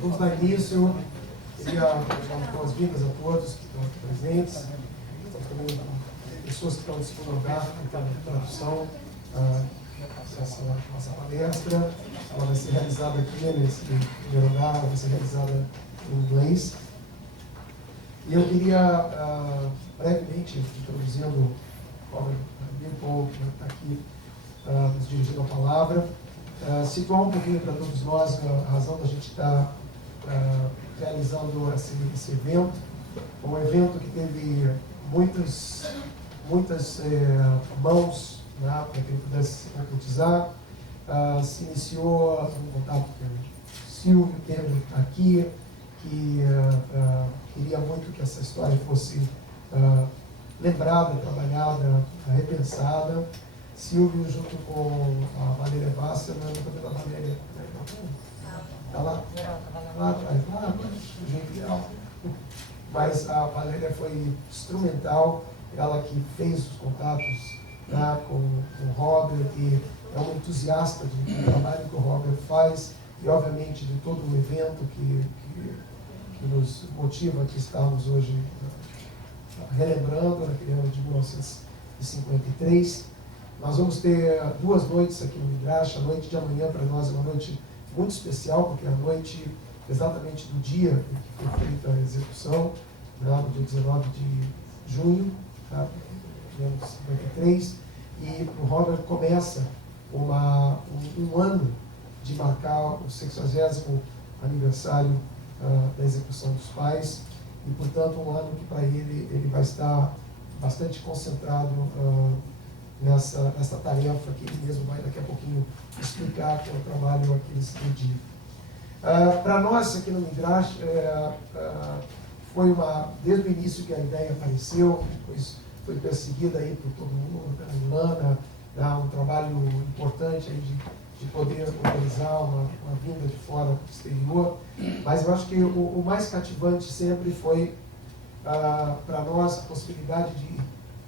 Vamos dar início. Queria dar boas-vindas a todos que estão aqui presentes. Temos também pessoas que estão no segundo lugar, na tradução. Essa nossa palestra, ela vai ser realizada aqui nesse primeiro lugar, ela vai ser realizada em inglês. E eu queria, brevemente, introduzindo o Robert Meeropol, que está aqui nos dirigindo a palavra, situar um pouquinho para todos nós a razão da gente estar realizando esse evento. Um evento que teve muitas mãos, né, para que ele pudesse se concretizar. Se iniciou um contato com o Filho, que está aqui, que queria muito que essa história fosse lembrada, trabalhada, repensada. Silvio, junto com a Valéria Wasserman, também a Valéria está lá? Lá atrás, lá, genial. Mas a Valéria foi instrumental, ela que fez os contatos, né, com o Robert, e é um entusiasta do trabalho que o Robert faz, e obviamente de todo o evento que nos motiva aqui estarmos hoje relembrando naquele ano de 1953. Nós vamos ter 2 noites aqui no Midrash. A noite de amanhã para nós é uma noite muito especial, porque é a noite exatamente do dia em que foi feita a execução, né, no dia 19 de junho, tá, de 1953, e o Robert começa um ano de marcar o 60º aniversário da execução dos pais, e portanto um ano que para ele vai estar bastante concentrado nessa tarefa que ele mesmo vai daqui a pouquinho explicar, que é o trabalho a que ele se dedica. Para nós aqui no Midrash, foi desde o início que a ideia apareceu, depois foi perseguida aí por todo mundo, pela Ilana, um trabalho importante aí de poder organizar uma vinda de fora do exterior, mas eu acho que o mais cativante sempre foi para nós a possibilidade de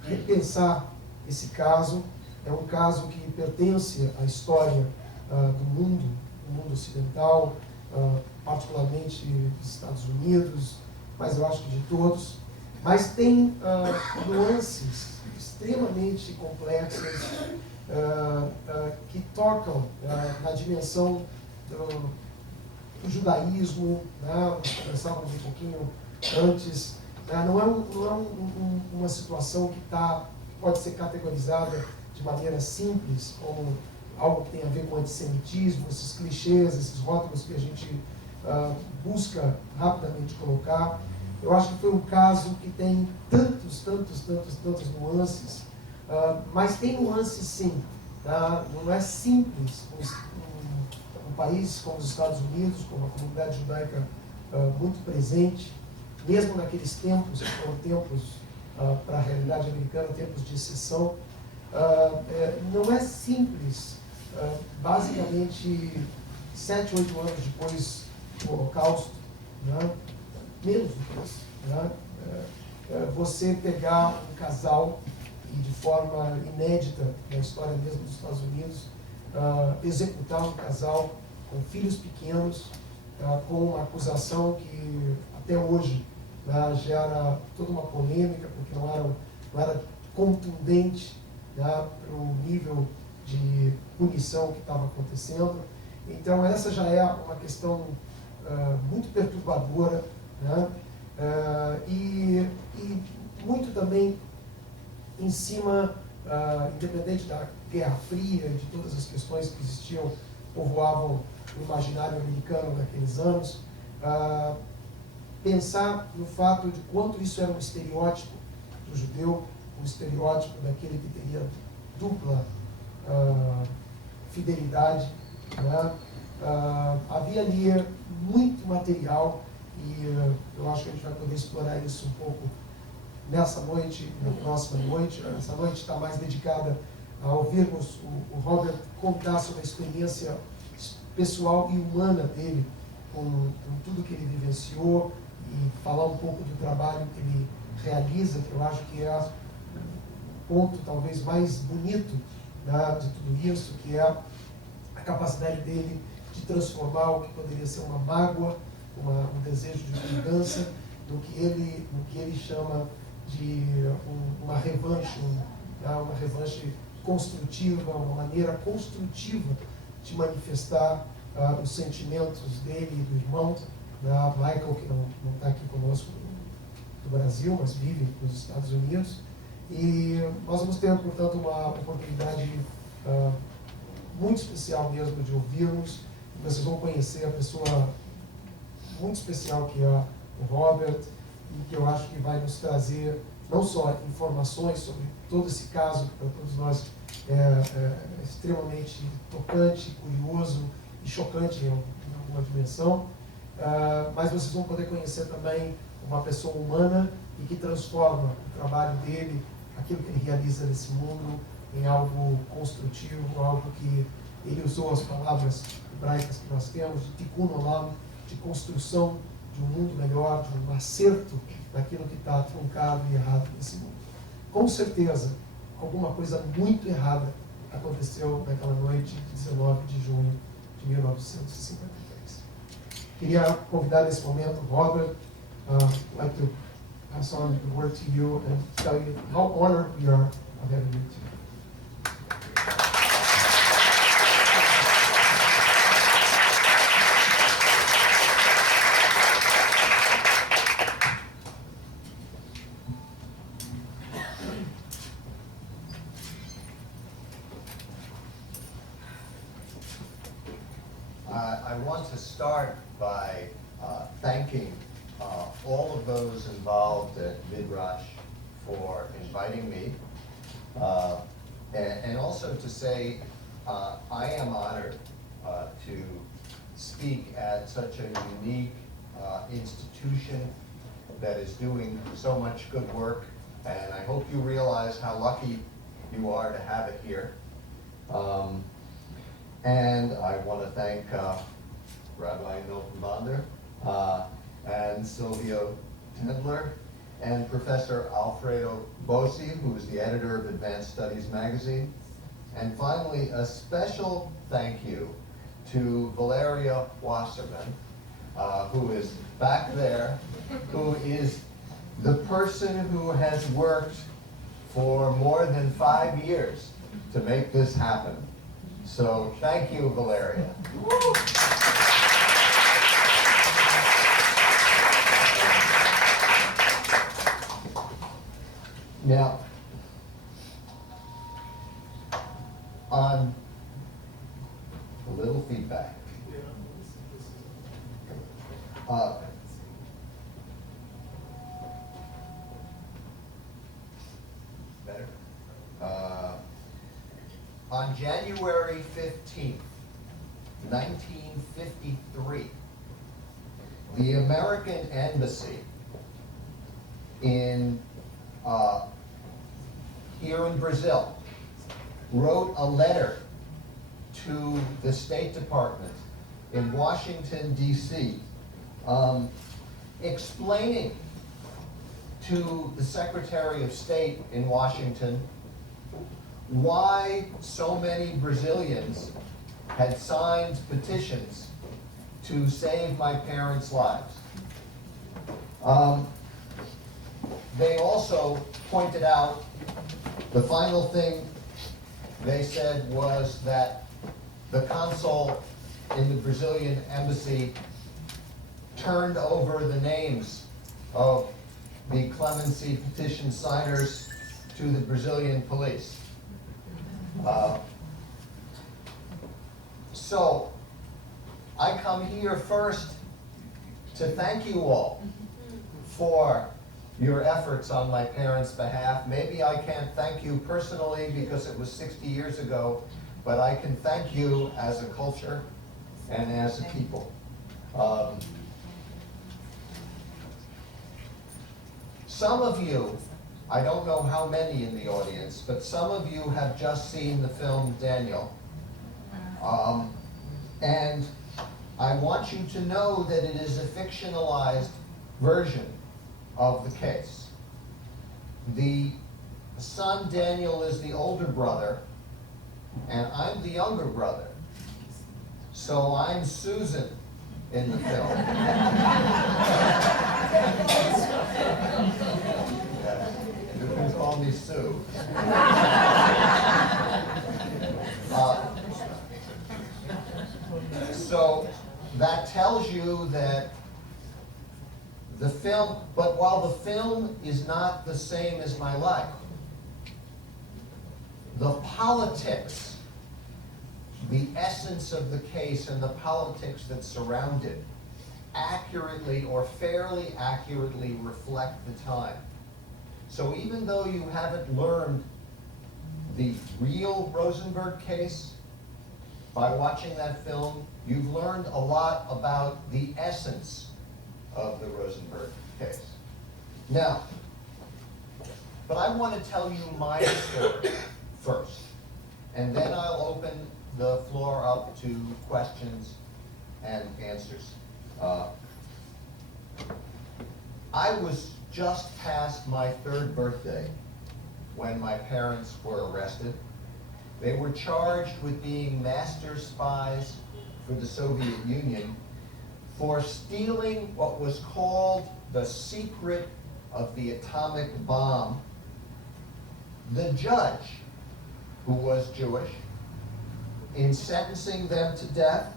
repensar esse caso. É um caso que pertence à história do mundo ocidental, particularmente dos Estados Unidos, mas eu acho que de todos. Mas tem nuances extremamente complexas que tocam na dimensão do judaísmo, né? Nós conversávamos um pouquinho antes, né? Não é uma situação que pode ser categorizada de maneira simples, como algo que tem a ver com antissemitismo, esses clichês, esses rótulos que a gente busca rapidamente colocar. Eu acho que foi um caso que tem tantas nuances, mas tem nuances sim. Tá? Não é simples um país como os Estados Unidos, com uma comunidade judaica muito presente, mesmo naqueles tempos, que foram tempos para a realidade americana, tempos de exceção, não é simples. Basicamente, 7, 8 anos depois do Holocausto, né? Menos do que isso, né? Você pegar um casal e, de forma inédita na história mesmo dos Estados Unidos, executar um casal com filhos pequenos, com uma acusação que até hoje gera toda uma polêmica, porque não era contundente para o nível de punição que estava acontecendo. Então essa já é uma questão muito perturbadora, né? E muito também em cima, independente da Guerra Fria, de todas as questões que existiam, povoavam o imaginário americano naqueles anos, pensar no fato de quanto isso era um estereótipo do judeu, um estereótipo daquele que teria dupla fidelidade, né? Havia ali muito material e eu acho que a gente vai poder explorar isso um pouco nessa noite, na próxima noite. Essa noite está mais dedicada a ouvirmos o Robert contar sobre a experiência pessoal e humana dele, com tudo que ele vivenciou, e falar um pouco do trabalho que ele realiza, que eu acho que é o ponto talvez mais bonito, né, de tudo isso, que é a capacidade dele de transformar o que poderia ser uma mágoa, um desejo de vingança, no que ele chama de uma revanche, uma revanche construtiva, uma maneira construtiva de manifestar os sentimentos dele e do irmão, da Michael, que não está aqui conosco do Brasil, mas vive nos Estados Unidos. E nós vamos ter, portanto, uma oportunidade muito especial mesmo de ouvirmos. Vocês vão conhecer a pessoa muito especial que é o Robert, e que eu acho que vai nos trazer não só informações sobre todo esse caso, que para todos nós é extremamente tocante, curioso e chocante em alguma dimensão, mas vocês vão poder conhecer também uma pessoa humana e que transforma o trabalho dele, aquilo que ele realiza nesse mundo, em algo construtivo, algo que ele usou as palavras hebraicas que nós temos, de tikkun olam, de construção de um mundo melhor, de um acerto daquilo que está truncado e errado nesse mundo. Com certeza, alguma coisa muito errada aconteceu naquela noite de 19 de junho de 1953. Queria convidar nesse momento o Robert, like to pass on the word to you and tell you how honored we are of having you today. I want to start by thanking all of those involved at Midrash for inviting me, and also to say I am honored to speak at such a unique institution that is doing so much good work, and I hope you realize how lucky you are to have it here. And I want to thank Rabbi Milton Bonder and Silvio Tendler and Professor Alfredo Bossi, who is the editor of Advanced Studies magazine. And finally, a special thank you to Valeria Wasserman, who is back there, who is the person who has worked for more than 5 years to make this happen. So thank you, Valeria. January 15th, 1953, the American Embassy in here in Brazil wrote a letter to the State Department in Washington, D.C., explaining to the Secretary of State in Washington why so many Brazilians had signed petitions to save my parents' lives. They also pointed out, the final thing they said was that the consul in the Brazilian embassy turned over the names of the clemency petition signers to the Brazilian police. So I come here first to thank you all for your efforts on my parents' behalf. Maybe I can't thank you personally because it was 60 years ago, but I can thank you as a culture and as a people. Some of you, I don't know how many in the audience, but some of you have just seen the film Daniel. And I want you to know that it is a fictionalized version of the case. The son Daniel is the older brother, and I'm the younger brother. So I'm Susan in the film. You can call me Sue. So that tells you that the film, but while the film is not the same as my life, the politics, the essence of the case and the politics that surround it accurately or fairly accurately reflect the time. So even though you haven't learned the real Rosenberg case, by watching that film, you've learned a lot about the essence of the Rosenberg case. Now, but I want to tell you my story first, and then I'll open the floor up to questions and answers. I was just past my 3rd birthday when my parents were arrested. They were charged with being master spies for the Soviet Union for stealing what was called the secret of the atomic bomb. The judge, who was Jewish, in sentencing them to death,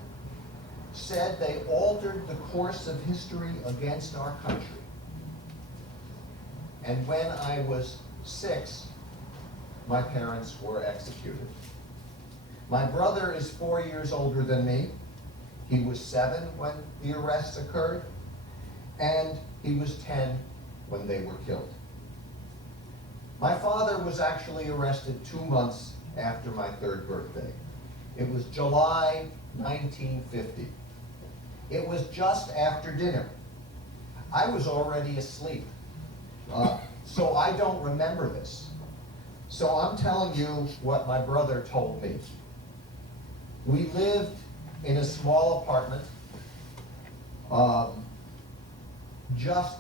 said they altered the course of history against our country. And when I was 6, my parents were executed. My brother is 4 years older than me. He was 7 when the arrests occurred, and he was 10 when they were killed. My father was actually arrested 2 months after my 3rd birthday. It was July 1950. It was just after dinner. I was already asleep, so I don't remember this. So I'm telling you what my brother told me. We lived in a small apartment.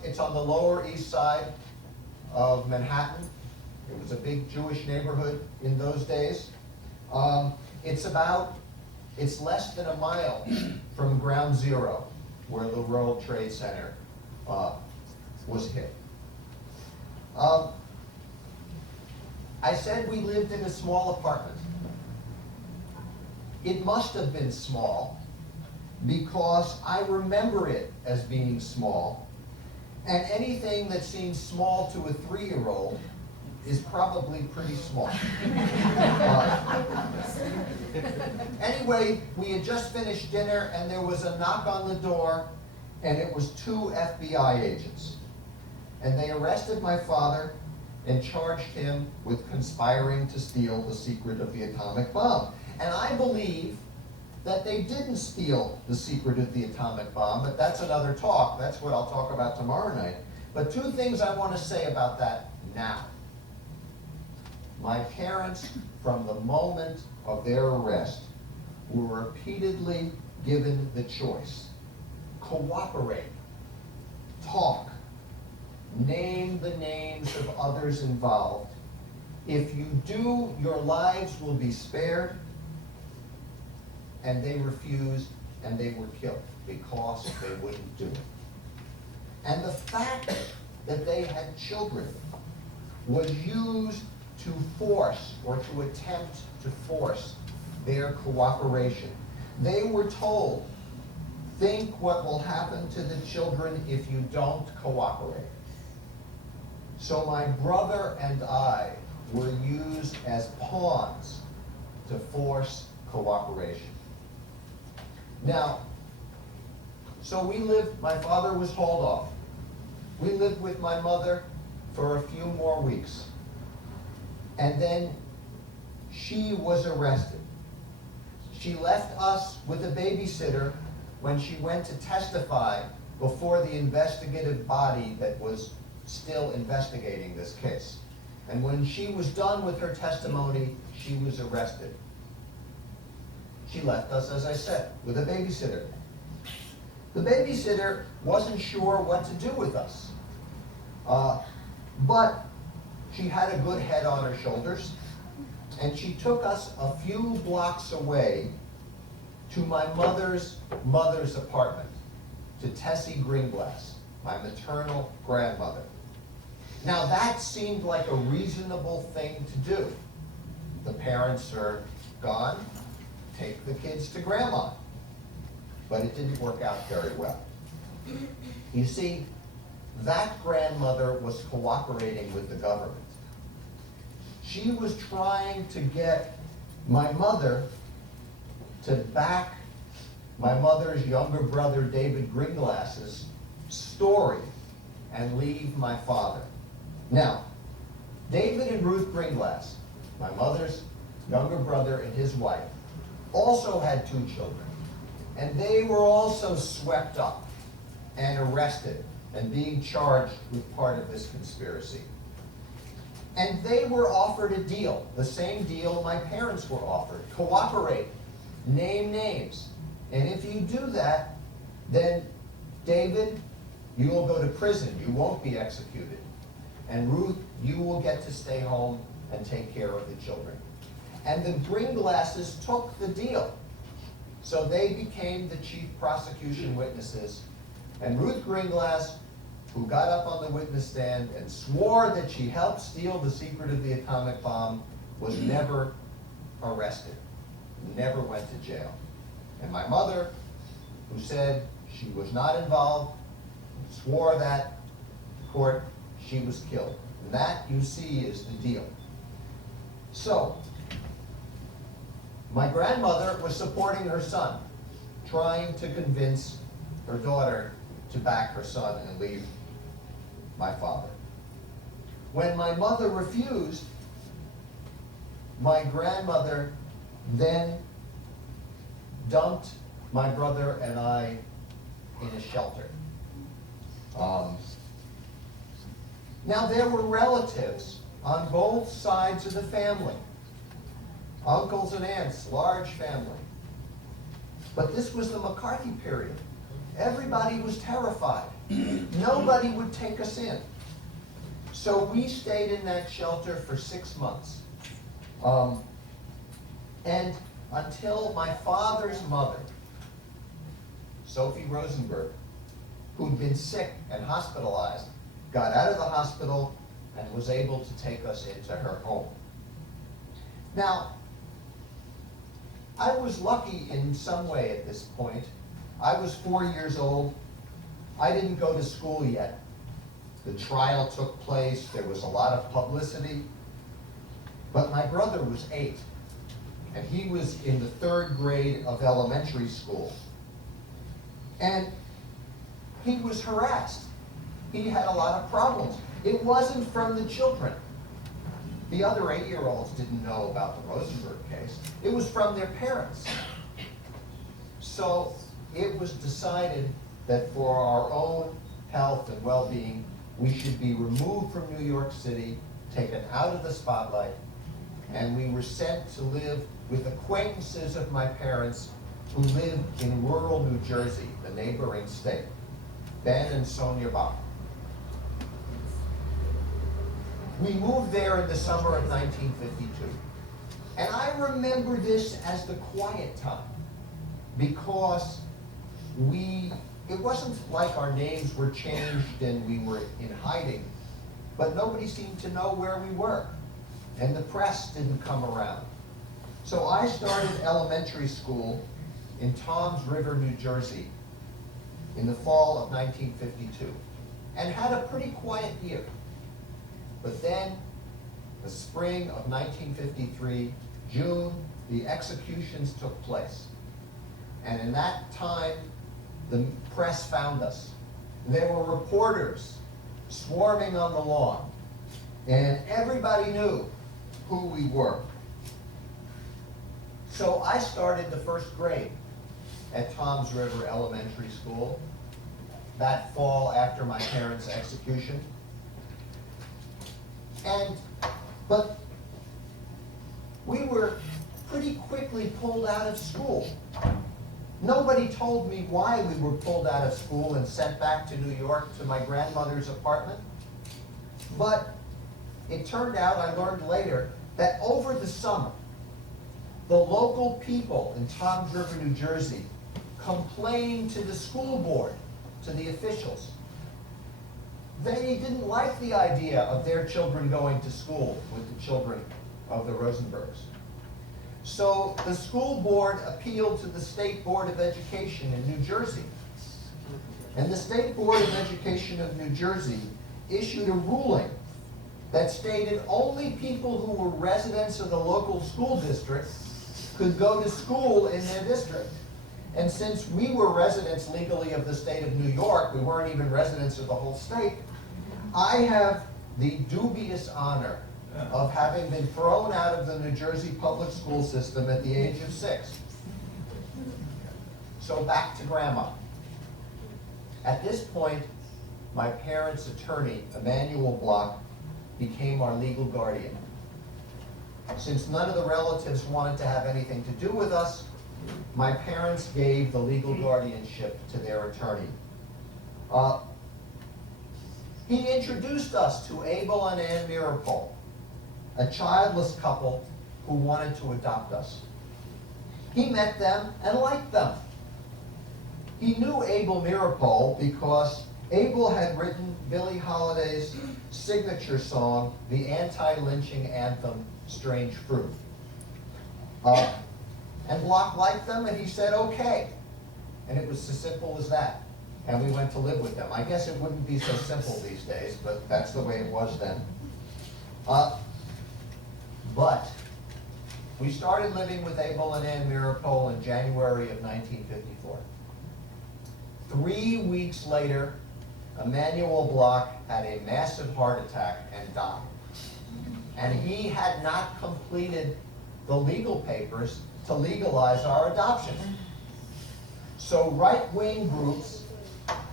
It's on the Lower East Side of Manhattan. It was a big Jewish neighborhood in those days. It's less than a mile from Ground Zero, where the World Trade Center was hit. I said we lived in a small apartment. It must have been small because I remember it as being small, and anything that seems small to a 3-year-old is probably pretty small. Anyway, we had just finished dinner and there was a knock on the door, and it was 2 FBI agents. And they arrested my father and charged him with conspiring to steal the secret of the atomic bomb. And I believe that they didn't steal the secret of the atomic bomb, but that's another talk. That's what I'll talk about tomorrow night. But two things I want to say about that now. My parents, from the moment of their arrest, were repeatedly given the choice. Cooperate, talk, name the names of others involved. If you do, your lives will be spared. And they refused, and they were killed because they wouldn't do it. And the fact that they had children was used to force or to attempt to force their cooperation. They were told, think what will happen to the children if you don't cooperate. So my brother and I were used as pawns to force cooperation. Now, so we lived, my father was hauled off. We lived with my mother for a few more weeks. And then she was arrested. She left us with a babysitter when she went to testify before the investigative body that was still investigating this case. And when she was done with her testimony, she was arrested. She left us, as I said, with a babysitter. The babysitter wasn't sure what to do with us. But she had a good head on her shoulders, and she took us a few blocks away to my mother's apartment, to Tessie Greenglass, my maternal grandmother. Now that seemed like a reasonable thing to do. The parents are gone, take the kids to grandma. But it didn't work out very well. You see, that grandmother was cooperating with the government. She was trying to get my mother to back my mother's younger brother David Greenglass's story and leave my father. Now, David and Ruth Greenglass, my mother's younger brother and his wife, also had 2 children. And they were also swept up and arrested and being charged with part of this conspiracy. And they were offered a deal, the same deal my parents were offered. Cooperate, name names. And if you do that, then David, you will go to prison. You won't be executed. And Ruth, you will get to stay home and take care of the children. And the Greenglasses took the deal. So they became the chief prosecution witnesses. And Ruth Greenglass, who got up on the witness stand and swore that she helped steal the secret of the atomic bomb, was never arrested, never went to jail. And my mother, who said she was not involved, swore that to court, she was killed. And that, you see, is the deal. So, my grandmother was supporting her son, trying to convince her daughter to back her son and leave my father. When my mother refused, my grandmother then dumped my brother and I in a shelter. Now there were relatives on both sides of the family. Uncles and aunts, large family. But this was the McCarthy period. Everybody was terrified. Nobody would take us in. So we stayed in that shelter for 6 months. And until my father's mother, Sophie Rosenberg, who'd been sick and hospitalized, got out of the hospital and was able to take us into her home. Now, I was lucky in some way at this point. I was 4 years old. I didn't go to school yet. The trial took place. There was a lot of publicity. But my brother was 8, and he was in the 3rd grade of elementary school. And he was harassed. He had a lot of problems. It wasn't from the children. The other 8-year-olds didn't know about the Rosenberg case. It was from their parents. So it was decided that for our own health and well-being, we should be removed from New York City, taken out of the spotlight, and we were sent to live with acquaintances of my parents who lived in rural New Jersey, the neighboring state, Ben and Sonia Bach. We moved there in the summer of 1952. And I remember this as the quiet time, because it wasn't like our names were changed and we were in hiding, but nobody seemed to know where we were, and the press didn't come around. So I started elementary school in Toms River, New Jersey, in the fall of 1952, and had a pretty quiet year. But then, the spring of 1953, June, the executions took place. And in that time, the press found us. There were reporters swarming on the lawn, and everybody knew who we were. So I started the first grade at Toms River Elementary School that fall after my parents' execution. But we were pretty quickly pulled out of school. Nobody told me why we were pulled out of school and sent back to New York to my grandmother's apartment. But it turned out, I learned later, that over the summer, the local people in Toms River, New Jersey, complained to the school board, to the officials. They didn't like the idea of their children going to school with the children of the Rosenbergs. So the school board appealed to the State Board of Education in New Jersey. And the State Board of Education of New Jersey issued a ruling that stated only people who were residents of the local school district could go to school in their district. And since we were residents legally of the state of New York, we weren't even residents of the whole state, I have the dubious honor of having been thrown out of the New Jersey public school system at the age of 6. So back to Grandma. At this point, my parents' attorney, Emanuel Block, became our legal guardian. Since none of the relatives wanted to have anything to do with us, my parents gave the legal guardianship to their attorney. He introduced us to Abel and Ann Meeropol, a childless couple who wanted to adopt us. He met them and liked them. He knew Abel Meeropol because Abel had written Billie Holiday's signature song, the anti-lynching anthem, Strange Fruit. And Block liked them, and he said, okay. And it was as simple as that. And we went to live with them. I guess it wouldn't be so simple these days, but that's the way it was then. But we started living with Abel and Ann Meeropol in January of 1954. 3 weeks later, Emanuel Block had a massive heart attack and died. And he had not completed the legal papers to legalize our adoption. So right-wing groups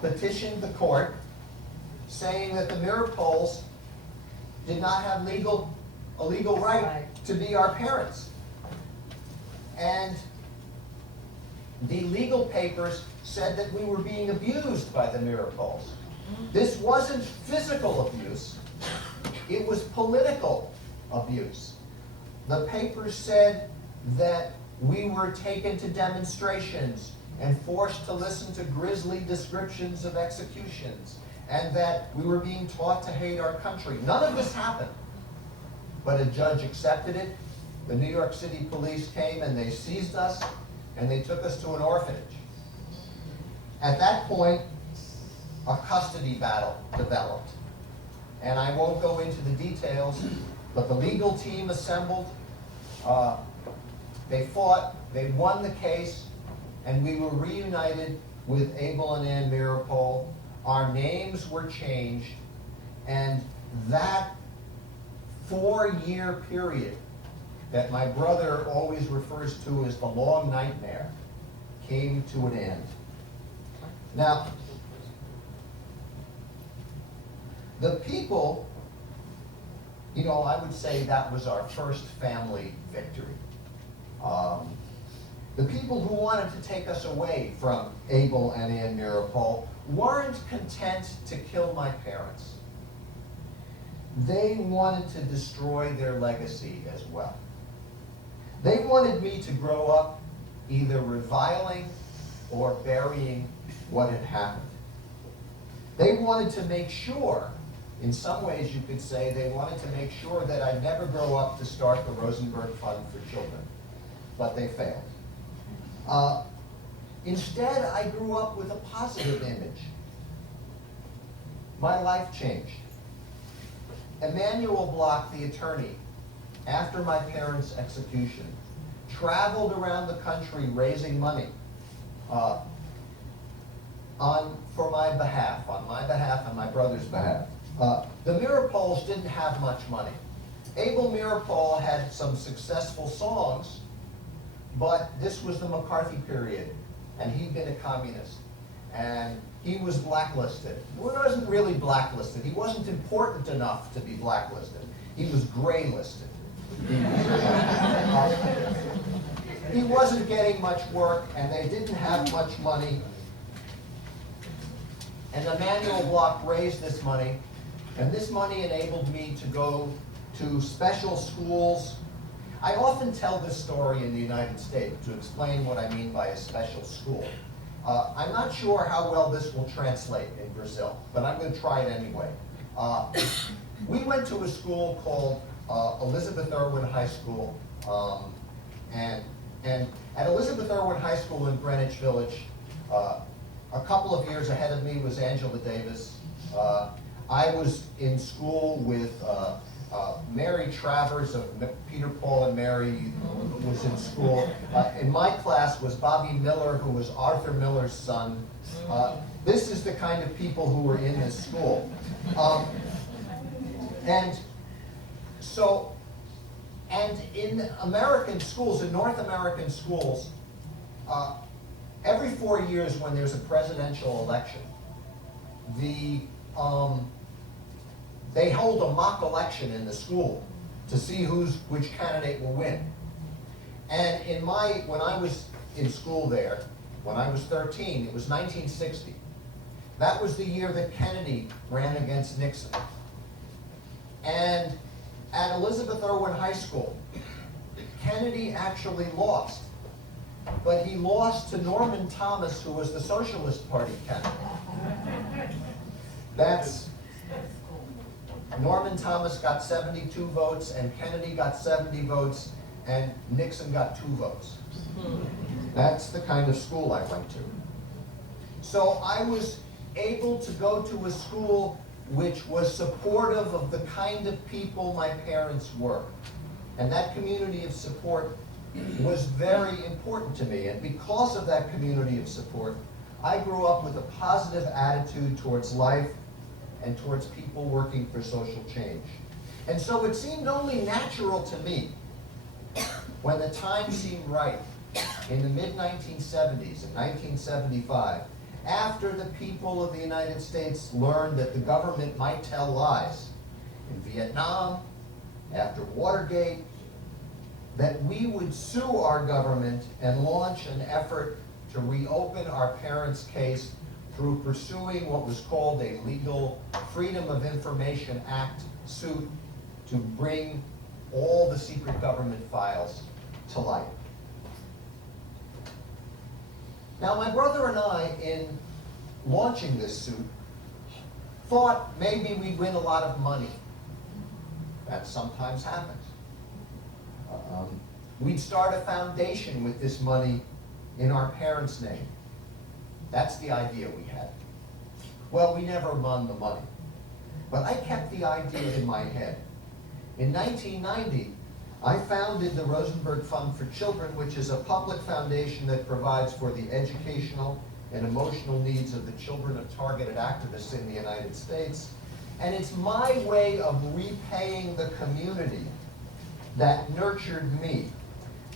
petitioned the court saying that the Meeropols did not have a legal right to be our parents. And the legal papers said that we were being abused by the Meeropols. This wasn't physical abuse, it was political abuse. The papers said that we were taken to demonstrations and forced to listen to grisly descriptions of executions, and that we were being taught to hate our country. None of this happened, but a judge accepted it. The New York City police came and they seized us, and they took us to an orphanage. At that point, a custody battle developed. And I won't go into the details, but the legal team assembled. They fought, they won the case, and we were reunited with Abel and Ann Meeropol. Our names were changed, and that 4-year period that my brother always refers to as the long nightmare came to an end. Now, the people, you know, I would say that was our first family victory. The people who wanted to take us away from Abel and Ann Meeropol weren't content to kill my parents. They wanted to destroy their legacy as well. They wanted me to grow up either reviling or burying what had happened. They wanted to make sure, in some ways you could say, they wanted to make sure that I'd never grow up to start the Rosenberg Fund for Children, but they failed. Instead, I grew up with a positive image. My life changed. Emanuel Bloch, the attorney, after my parents' execution, traveled around the country raising money for my behalf, on my behalf and my brother's behalf. The Meeropols didn't have much money. Abel Meeropol had some successful songs, but this was the McCarthy period, and he'd been a communist, and he was blacklisted. He wasn't really blacklisted. He wasn't important enough to be blacklisted. He was graylisted. He wasn't getting much work, and they didn't have much money. And Emanuel Bloch raised this money, and this money enabled me to go to special schools. I often tell this story in the United States to explain what I mean by a special school. I'm not sure how well this will translate in Brazil, but I'm going to try it anyway. We went to a school called Elizabeth Irwin High School, and at Elizabeth Irwin High School in Greenwich Village, a couple of years ahead of me was Angela Davis. I was in school with Mary Travers of Peter, Paul, and Mary was in school. In my class was Bobby Miller, who was Arthur Miller's son. This is the kind of people who were in this school. And in American schools, in North American schools, every 4 years when there's a presidential election, they hold a mock election in the school to see which candidate will win. And when I was in school there, when I was 13, it was 1960. That was the year that Kennedy ran against Nixon. And at Elizabeth Irwin High School, Kennedy actually lost. But he lost to Norman Thomas, who was the Socialist Party candidate. Norman Thomas got 72 votes, and Kennedy got 70 votes, and Nixon got 2 votes. That's the kind of school I went to. So I was able to go to a school which was supportive of the kind of people my parents were. And that community of support was very important to me. And because of that community of support, I grew up with a positive attitude towards life and towards people working for social change. And so it seemed only natural to me, when the time seemed right, in the mid-1970s, in 1975, after the people of the United States learned that the government might tell lies in Vietnam, after Watergate, that we would sue our government and launch an effort to reopen our parents' case through pursuing what was called a legal Freedom of Information Act suit to bring all the secret government files to light. Now, my brother and I, in launching this suit, thought maybe we'd win a lot of money. That sometimes happens. We'd start a foundation with this money in our parents' name. That's the idea we had. Well, we never won the money. But I kept the idea in my head. In 1990, I founded the Rosenberg Fund for Children, which is a public foundation that provides for the educational and emotional needs of the children of targeted activists in the United States. And it's my way of repaying the community that nurtured me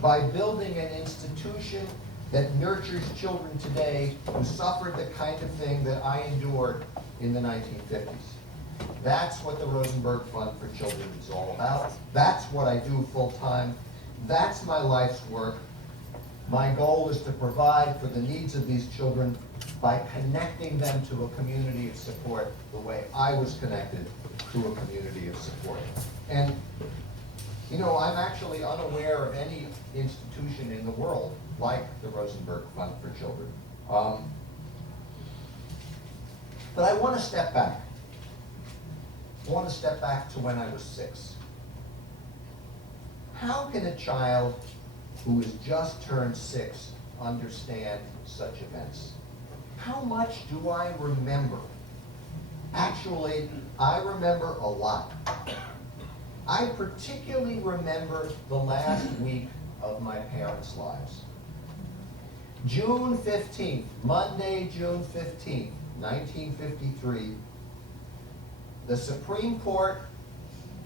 by building an institution that nurtures children today who suffered the kind of thing that I endured in the 1950s. That's what the Rosenberg Fund for Children is all about. That's what I do full time. That's my life's work. My goal is to provide for the needs of these children by connecting them to a community of support the way I was connected to a community of support. And, you know, I'm actually unaware of any institution in the world like the Rosenberg Fund for Children. But I want to step back. I want to step back to when I was 6. How can a child who has just turned 6 understand such events? How much do I remember? Actually, I remember a lot. I particularly remember the last week of my parents' lives. June 15th, Monday, June 15th, 1953, the Supreme Court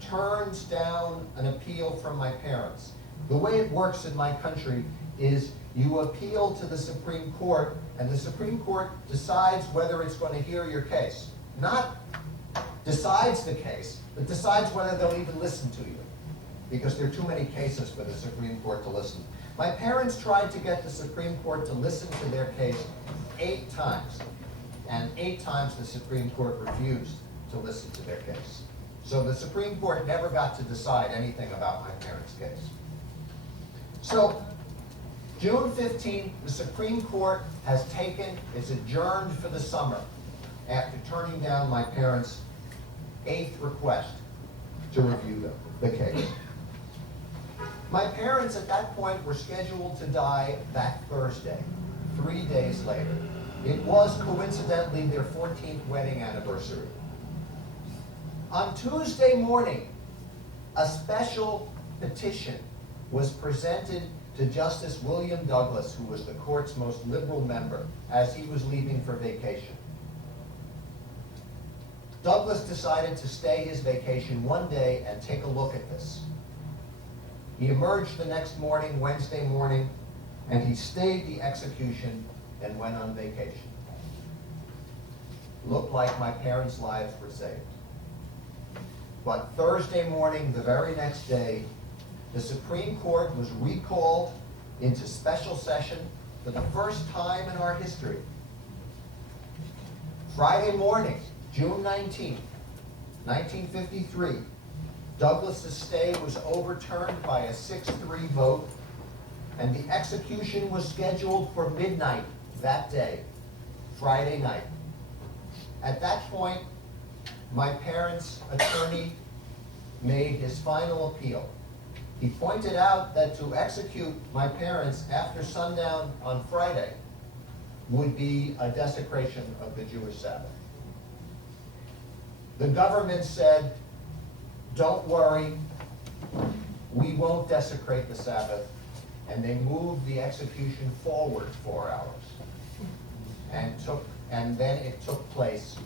turns down an appeal from my parents. The way it works in my country is you appeal to the Supreme Court, and the Supreme Court decides whether it's going to hear your case. Not decides the case, but decides whether they'll even listen to you, because there are too many cases for the Supreme Court to listen. My parents tried to get the Supreme Court to listen to their case 8 times, and 8 times the Supreme Court refused to listen to their case. So the Supreme Court never got to decide anything about my parents' case. So June 15th, the Supreme Court is adjourned for the summer after turning down my parents' 8th request to review the case. My parents at that point were scheduled to die that Thursday, 3 days later. It was coincidentally their 14th wedding anniversary. On Tuesday morning, a special petition was presented to Justice William Douglas, who was the court's most liberal member, as he was leaving for vacation. Douglas decided to stay his vacation one day and take a look at this. He emerged the next morning, Wednesday morning, and he stayed the execution and went on vacation. Looked like my parents' lives were saved. But Thursday morning, the very next day, the Supreme Court was recalled into special session for the first time in our history. Friday morning, June 19th, 1953, Douglas's stay was overturned by a 6-3 vote, and the execution was scheduled for midnight that day, Friday night. At that point, my parents' attorney made his final appeal. He pointed out that to execute my parents after sundown on Friday would be a desecration of the Jewish Sabbath. The government said, don't worry, we won't desecrate the Sabbath, and they moved the execution forward 4 hours. And then it took place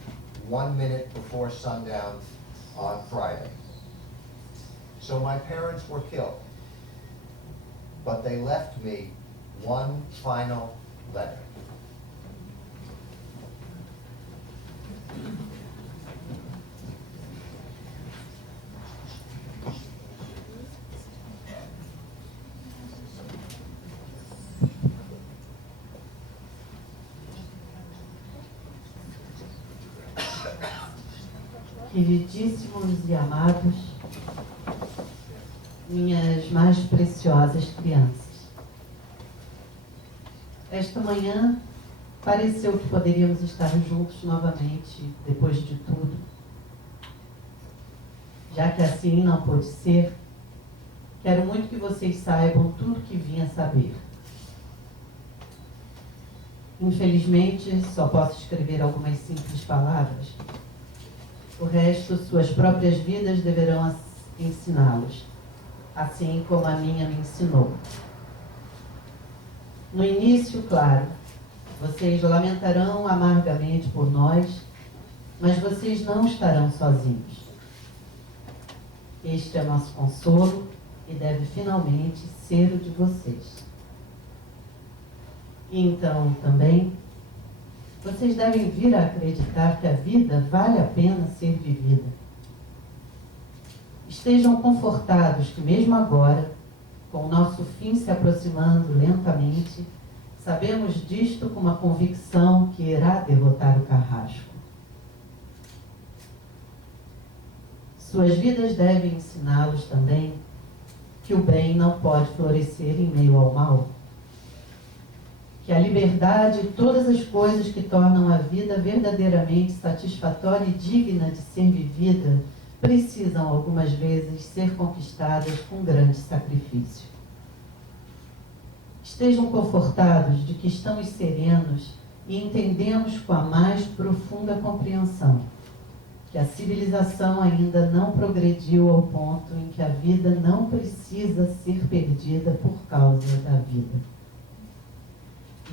1 minute before sundown on Friday. So my parents were killed, but they left me one final letter. Queridíssimos e amados, minhas mais preciosas crianças, esta manhã pareceu que poderíamos estar juntos novamente depois de tudo. Já que assim não pôde ser, quero muito que vocês saibam tudo que vim a saber. Infelizmente, só posso escrever algumas simples palavras. O resto, suas próprias vidas deverão ensiná-los, assim como a minha me ensinou. No início, claro, vocês lamentarão amargamente por nós mas vocês não estarão sozinhos. Este é nosso consolo e deve finalmente ser o de vocês. E então, também, vocês devem vir a acreditar que a vida vale a pena ser vivida. Estejam confortados que mesmo agora, com o nosso fim se aproximando lentamente, sabemos disto com uma convicção que irá derrotar o carrasco. Suas vidas devem ensiná-los também que o bem não pode florescer em meio ao mal, que a liberdade e todas as coisas que tornam a vida verdadeiramente satisfatória e digna de ser vivida precisam algumas vezes ser conquistadas com grande sacrifício. Estejam confortados de que estamos serenos e entendemos com a mais profunda compreensão que a civilização ainda não progrediu ao ponto em que a vida não precisa ser perdida por causa da vida.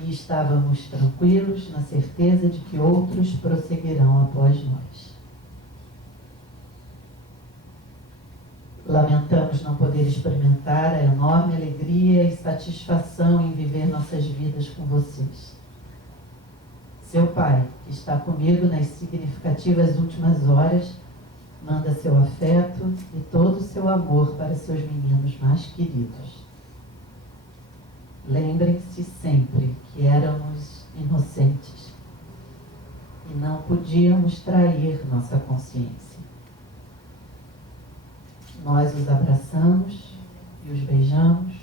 E estávamos tranquilos na certeza de que outros prosseguirão após nós. Lamentamos não poder experimentar a enorme alegria e satisfação em viver nossas vidas com vocês. Seu pai, que está comigo nas significativas últimas horas, manda seu afeto e todo o seu amor para seus meninos mais queridos. Lembrem-se sempre que éramos inocentes e não podíamos trair nossa consciência. Nós os abraçamos e os beijamos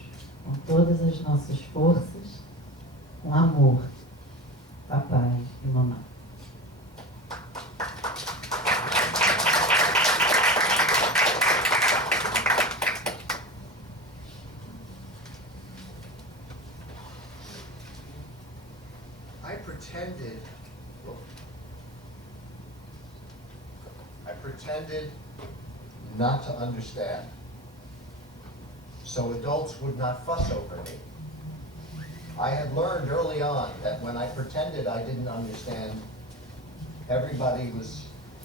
com todas as nossas forças, com amor, papai e mamãe. I pretended not to understand, so adults would not fuss over me. I had learned early on that when I pretended I didn't understand, everybody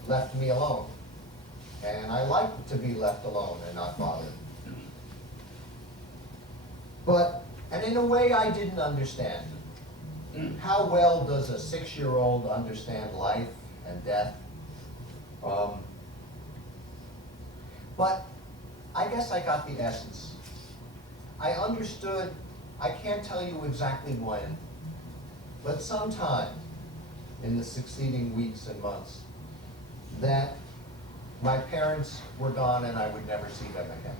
left me alone. And I liked to be left alone and not bothered. And in a way I didn't understand. How well does a 6-year-old understand life and death? But I guess I got the essence. I understood, I can't tell you exactly when, but sometime in the succeeding weeks and months, that my parents were gone and I would never see them again.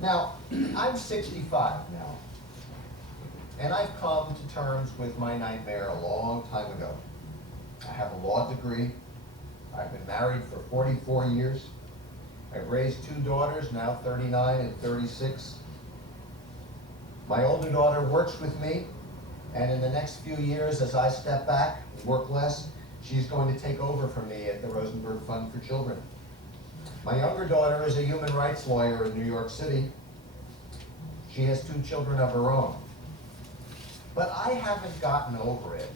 Now, I'm 65 now, and I've come to terms with my nightmare a long time ago. I have a law degree. I've been married for 44 years. I've raised 2 daughters, now 39 and 36. My older daughter works with me, and in the next few years, as I step back and work less, she's going to take over for me at the Rosenberg Fund for Children. My younger daughter is a human rights lawyer in New York City. She has 2 children of her own. But I haven't gotten over it.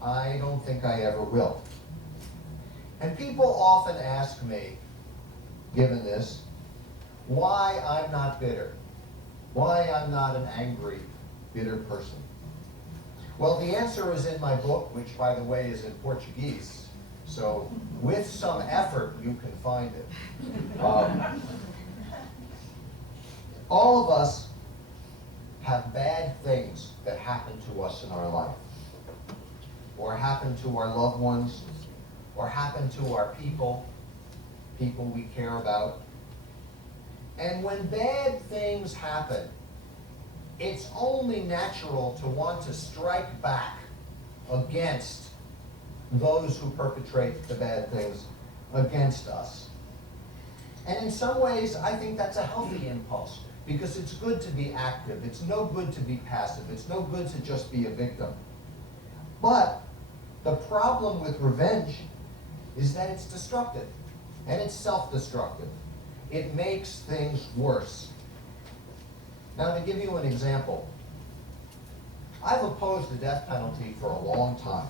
I don't think I ever will. And people often ask me, given this, why I'm not bitter. Why I'm not an angry, bitter person. Well, the answer is in my book, which, by the way, is in Portuguese. So, with some effort, you can find it. All of us have bad things that happen to us in our life, or happen to our loved ones, or happen to our people we care about. And when bad things happen, it's only natural to want to strike back against those who perpetrate the bad things against us. And in some ways, I think that's a healthy impulse, because it's good to be active. It's no good to be passive. It's no good to just be a victim. But the problem with revenge is that it's destructive, and it's self-destructive. It makes things worse. Now, to give you an example, I've opposed the death penalty for a long time.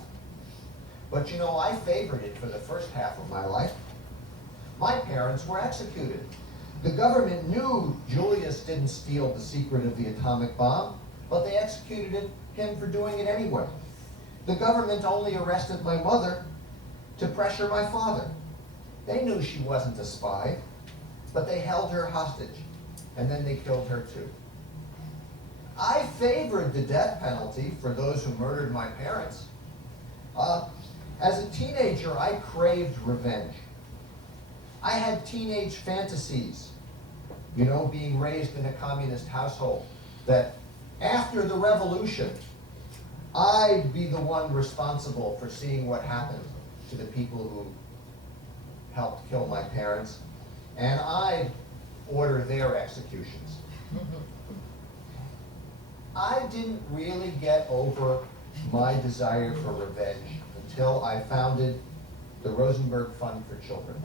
But you know, I favored it for the first half of my life. My parents were executed. The government knew Julius didn't steal the secret of the atomic bomb, but they executed him for doing it anyway. The government only arrested my mother to pressure my father. They knew she wasn't a spy, but they held her hostage, and then they killed her too. I favored the death penalty for those who murdered my parents. As a teenager, I craved revenge. I had teenage fantasies, you know, being raised in a communist household, that after the revolution, I'd be the one responsible for seeing what happened to the people who helped kill my parents, and I'd order their executions. I didn't really get over my desire for revenge until I founded the Rosenberg Fund for Children.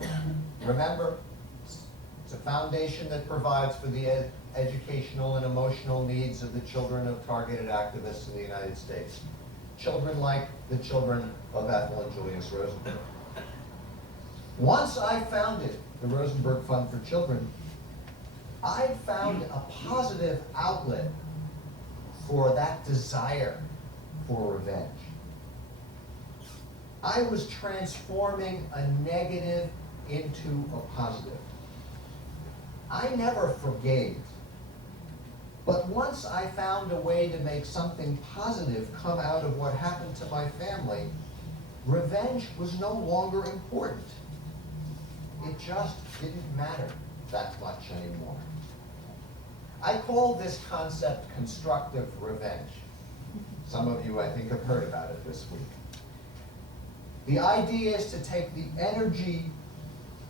Remember, it's a foundation that provides for the educational and emotional needs of the children of targeted activists in the United States. Children like the children of Ethel and Julius Rosenberg. Once I founded the Rosenberg Fund for Children, I found a positive outlet for that desire for revenge. I was transforming a negative into a positive. I never forgave. But once I found a way to make something positive come out of what happened to my family, revenge was no longer important. It just didn't matter that much anymore. I call this concept constructive revenge. Some of you, I think, have heard about it this week. The idea is to take the energy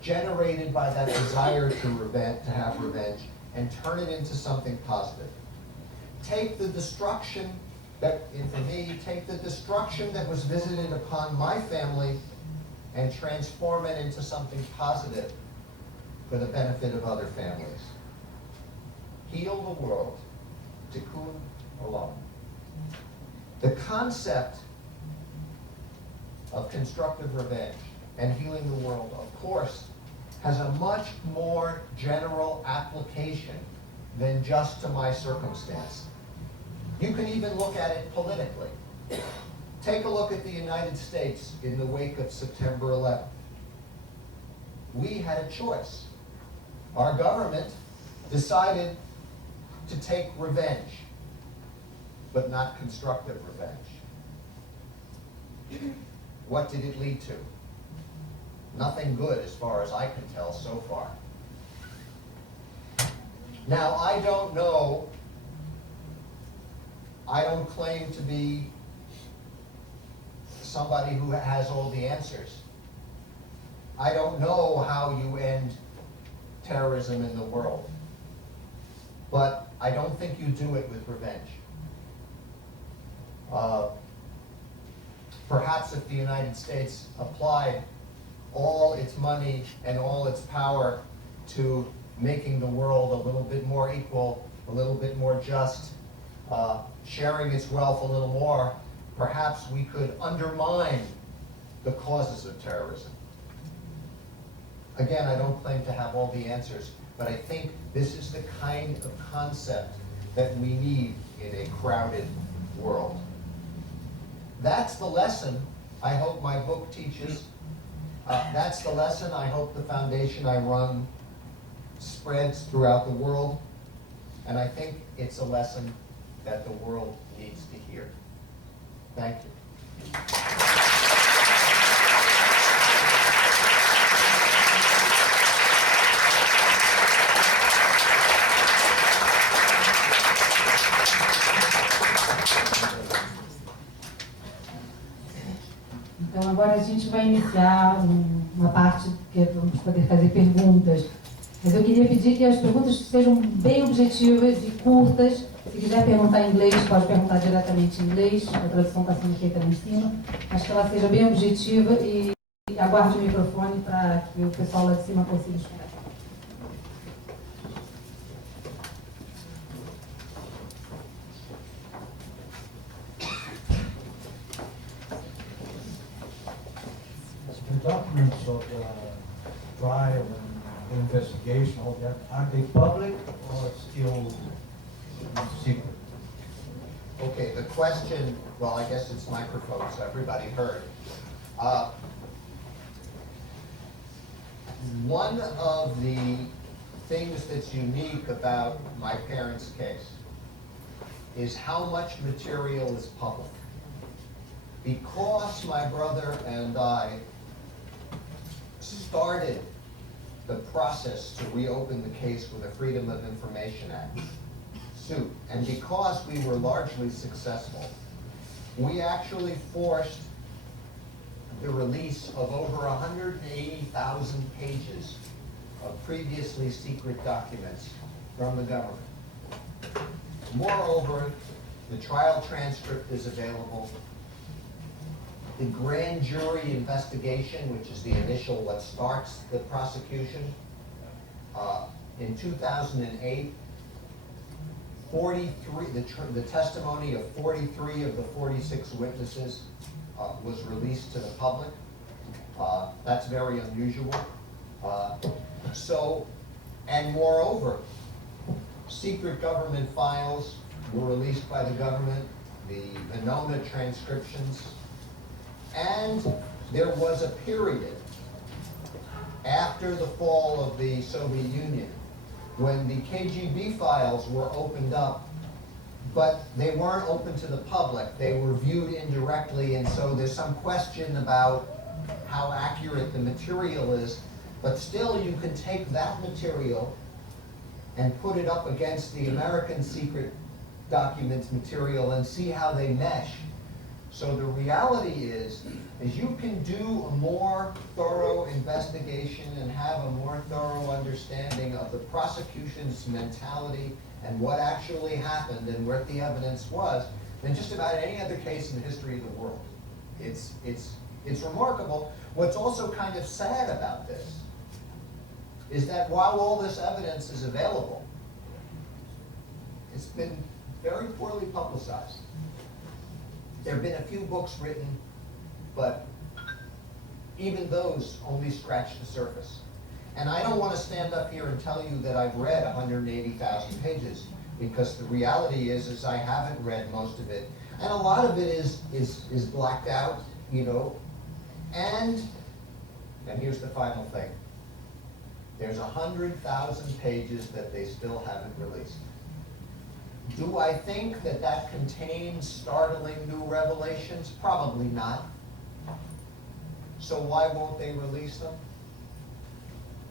generated by that desire to have revenge and turn it into something positive. Take the destruction that, for me, take the destruction that was visited upon my family and transform it into something positive for the benefit of other families. Heal the world, tikkun olam. The concept of constructive revenge and healing the world, of course, has a much more general application than just to my circumstance. You can even look at it politically. Take a look at the United States in the wake of September 11th. We had a choice. Our government decided to take revenge, but not constructive revenge. What did it lead to? Nothing good as far as I can tell so far. Now, I don't know, I don't claim to be somebody who has all the answers. I don't know how you end terrorism in the world. But I don't think you do it with revenge. Perhaps if the United States applied all its money and all its power to making the world a little bit more equal, a little bit more just, sharing its wealth a little more, perhaps we could undermine the causes of terrorism. Again, I don't claim to have all the answers, but I think this is the kind of concept that we need in a crowded world. That's the lesson I hope my book teaches. That's the lesson I hope the foundation I run spreads throughout the world. And I think it's a lesson that the world needs to hear. Thank you. Então agora a gente vai iniciar uma parte que vamos poder fazer perguntas. Mas eu queria pedir que as perguntas sejam bem objetivas e curtas. Se quiser perguntar em inglês, pode perguntar diretamente em inglês. A tradução está sendo feita lá em cima. Acho que ela seja bem objetiva e aguarde o microfone para que o pessoal lá de cima consiga escutar. trial and investigation, all that, are they public or still secret? Okay, the question, well, I guess it's microphone, so everybody heard. One of the things that's unique about my parents' case is how much material is public. Because my brother and I started the process to reopen the case with a Freedom of Information Act suit, and because we were largely successful, we actually forced the release of over 180,000 pages of previously secret documents from the government. Moreover, the trial transcript is available. The grand jury investigation, which is the initial, what starts the prosecution, in 2008, the testimony of 43 of the 46 witnesses was released to the public. That's very unusual. And moreover, secret government files were released by the government, the Venona transcriptions, and there was a period after the fall of the Soviet Union when the KGB files were opened up, but they weren't open to the public. They were viewed indirectly, and so there's some question about how accurate the material is, but still you can take that material and put it up against the American secret documents material and see how they mesh. So the reality is you can do a more thorough investigation and have a more thorough understanding of the prosecution's mentality and what actually happened and what the evidence was than just about any other case in the history of the world. It's remarkable. What's also kind of sad about this is that while all this evidence is available, it's been very poorly publicized. There have been a few books written, but even those only scratch the surface. And I don't want to stand up here and tell you that I've read 180,000 pages, because the reality is I haven't read most of it. And a lot of it is blacked out, you know. And here's the final thing. There's 100,000 pages that they still haven't released. Do I think that that contains startling new revelations? Probably not. So why won't they release them?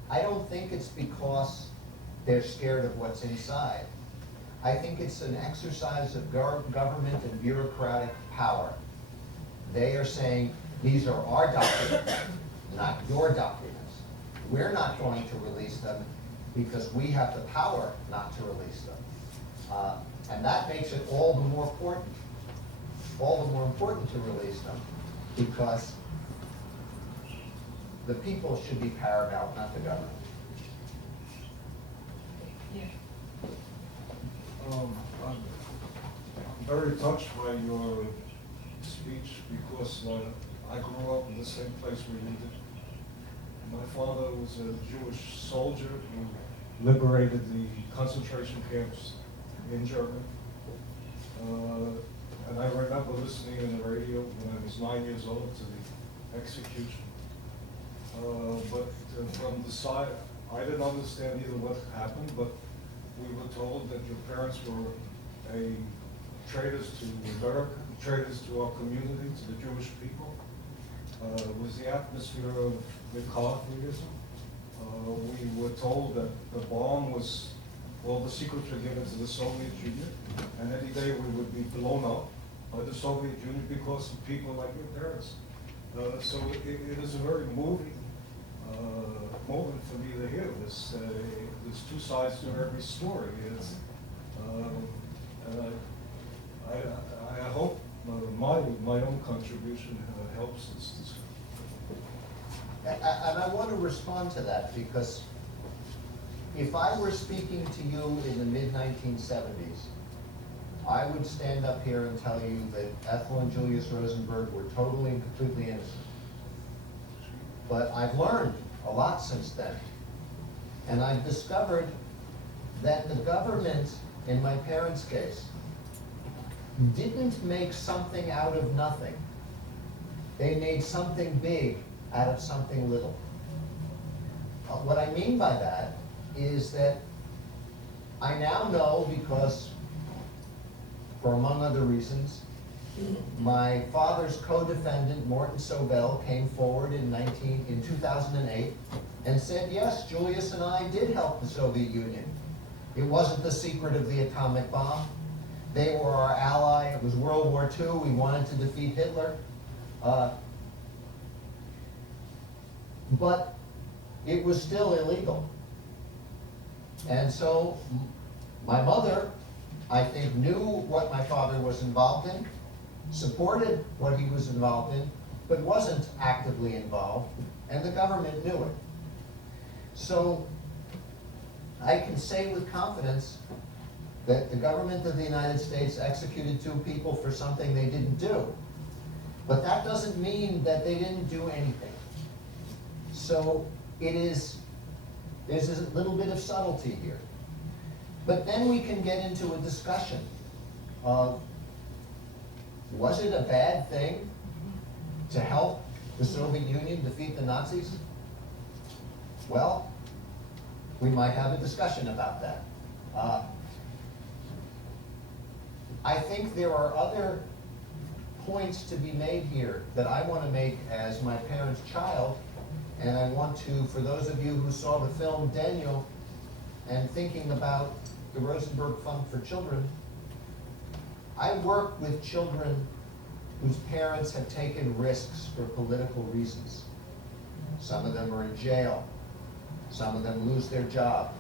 I don't think it's because they're scared of what's inside. I think it's an exercise of government and bureaucratic power. They are saying, these are our documents, not your documents. We're not going to release them because we have the power not to release them. And that makes it all the more important to release them, because the people should be paramount, not the government. Yeah. I'm very touched by your speech, because I grew up in the same place where you did. My father was a Jewish soldier who liberated the concentration camps in Germany. And I remember listening on the radio when I was 9 years old to the execution. But from the side, I didn't understand either what happened, but we were told that your parents were traitors to America, traitors to our community, to the Jewish people. Was the atmosphere of McCarthyism. We were told that the bomb was, all the secrets were given to the Soviet Union, and any day we would be blown up by the Soviet Union because of people like your parents. So it is a very moving moment for me to hear this. There's two sides to every story. And I hope my own contribution helps this discussion. And I want to respond to that, because if I were speaking to you in the mid-1970s, I would stand up here and tell you that Ethel and Julius Rosenberg were totally and completely innocent. But I've learned a lot since then. And I've discovered that the government, in my parents' case, didn't make something out of nothing. They made something big out of something little. What I mean by that is that I now know, because, for among other reasons, my father's co-defendant, Morton Sobel, came forward in 2008 and said, yes, Julius and I did help the Soviet Union. It wasn't the secret of the atomic bomb. They were our ally. It was World War II. We wanted to defeat Hitler. But it was still illegal. And so my mother, I think, knew what my father was involved in, supported what he was involved in, but wasn't actively involved, and the government knew it. So I can say with confidence that the government of the United States executed 2 people for something they didn't do. But that doesn't mean that they didn't do anything. So there's a little bit of subtlety here. But then we can get into a discussion of, was it a bad thing to help the Soviet Union defeat the Nazis? Well, we might have a discussion about that. I think there are other points to be made here that I want to make as my parents' child, and I want to, for those of you who saw the film Daniel and thinking about the Rosenberg Fund for Children, I work with children whose parents have taken risks for political reasons. Some of them are in jail. Some of them lose their job.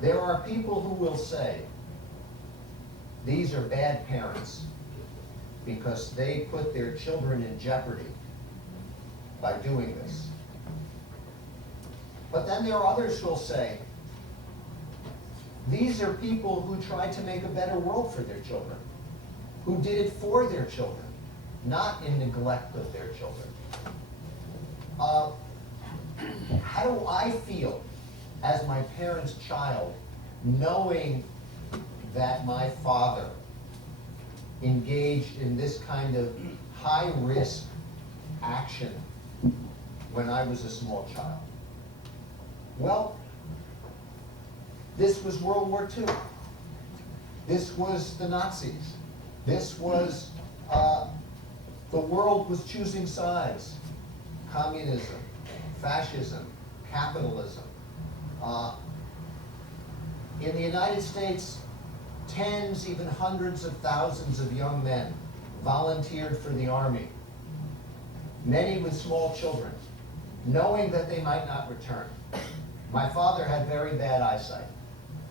There are people who will say, these are bad parents because they put their children in jeopardy by doing this. But then there are others who will say, these are people who tried to make a better world for their children, who did it for their children, not in neglect of their children. How do I feel as my parents' child, knowing that my father engaged in this kind of high-risk action when I was a small child? Well, this was World War II. This was the Nazis. This was, the world was choosing sides. Communism, fascism, capitalism. In the United States, tens, even hundreds of thousands of young men volunteered for the Army, many with small children, knowing that they might not return. My father had very bad eyesight.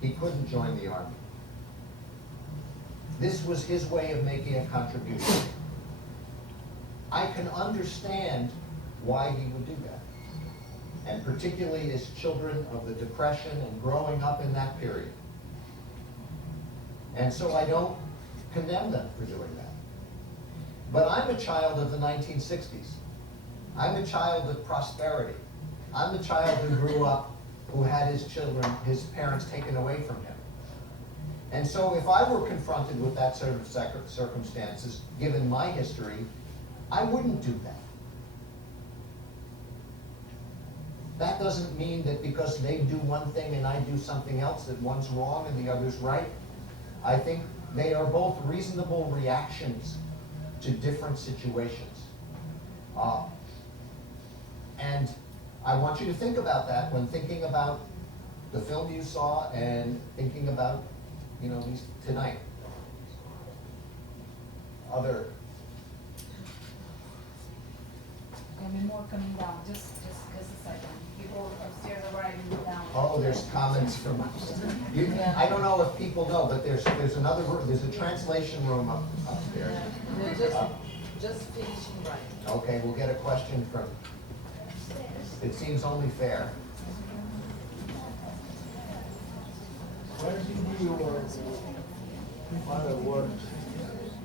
He couldn't join the Army. This was his way of making a contribution. I can understand why he would do that, and particularly as children of the Depression and growing up in that period. And so I don't condemn them for doing that. But I'm a child of the 1960s. I'm a child of prosperity. I'm a child who grew up who had his parents taken away from him. And so if I were confronted with that sort of circumstances, given my history, I wouldn't do that. That doesn't mean that because they do one thing and I do something else, that one's wrong and the other's right. I think they are both reasonable reactions to different situations. And I want you to think about that when thinking about the film you saw and thinking about, these tonight. Other. There'll be more coming down. Just a second. People upstairs are writing down. Oh, there's comments from. I don't know if people know, but there's another room. There's a translation room upstairs. They're just finishing writing. Okay, we'll get a question from. It seems only fair. Where did your father work?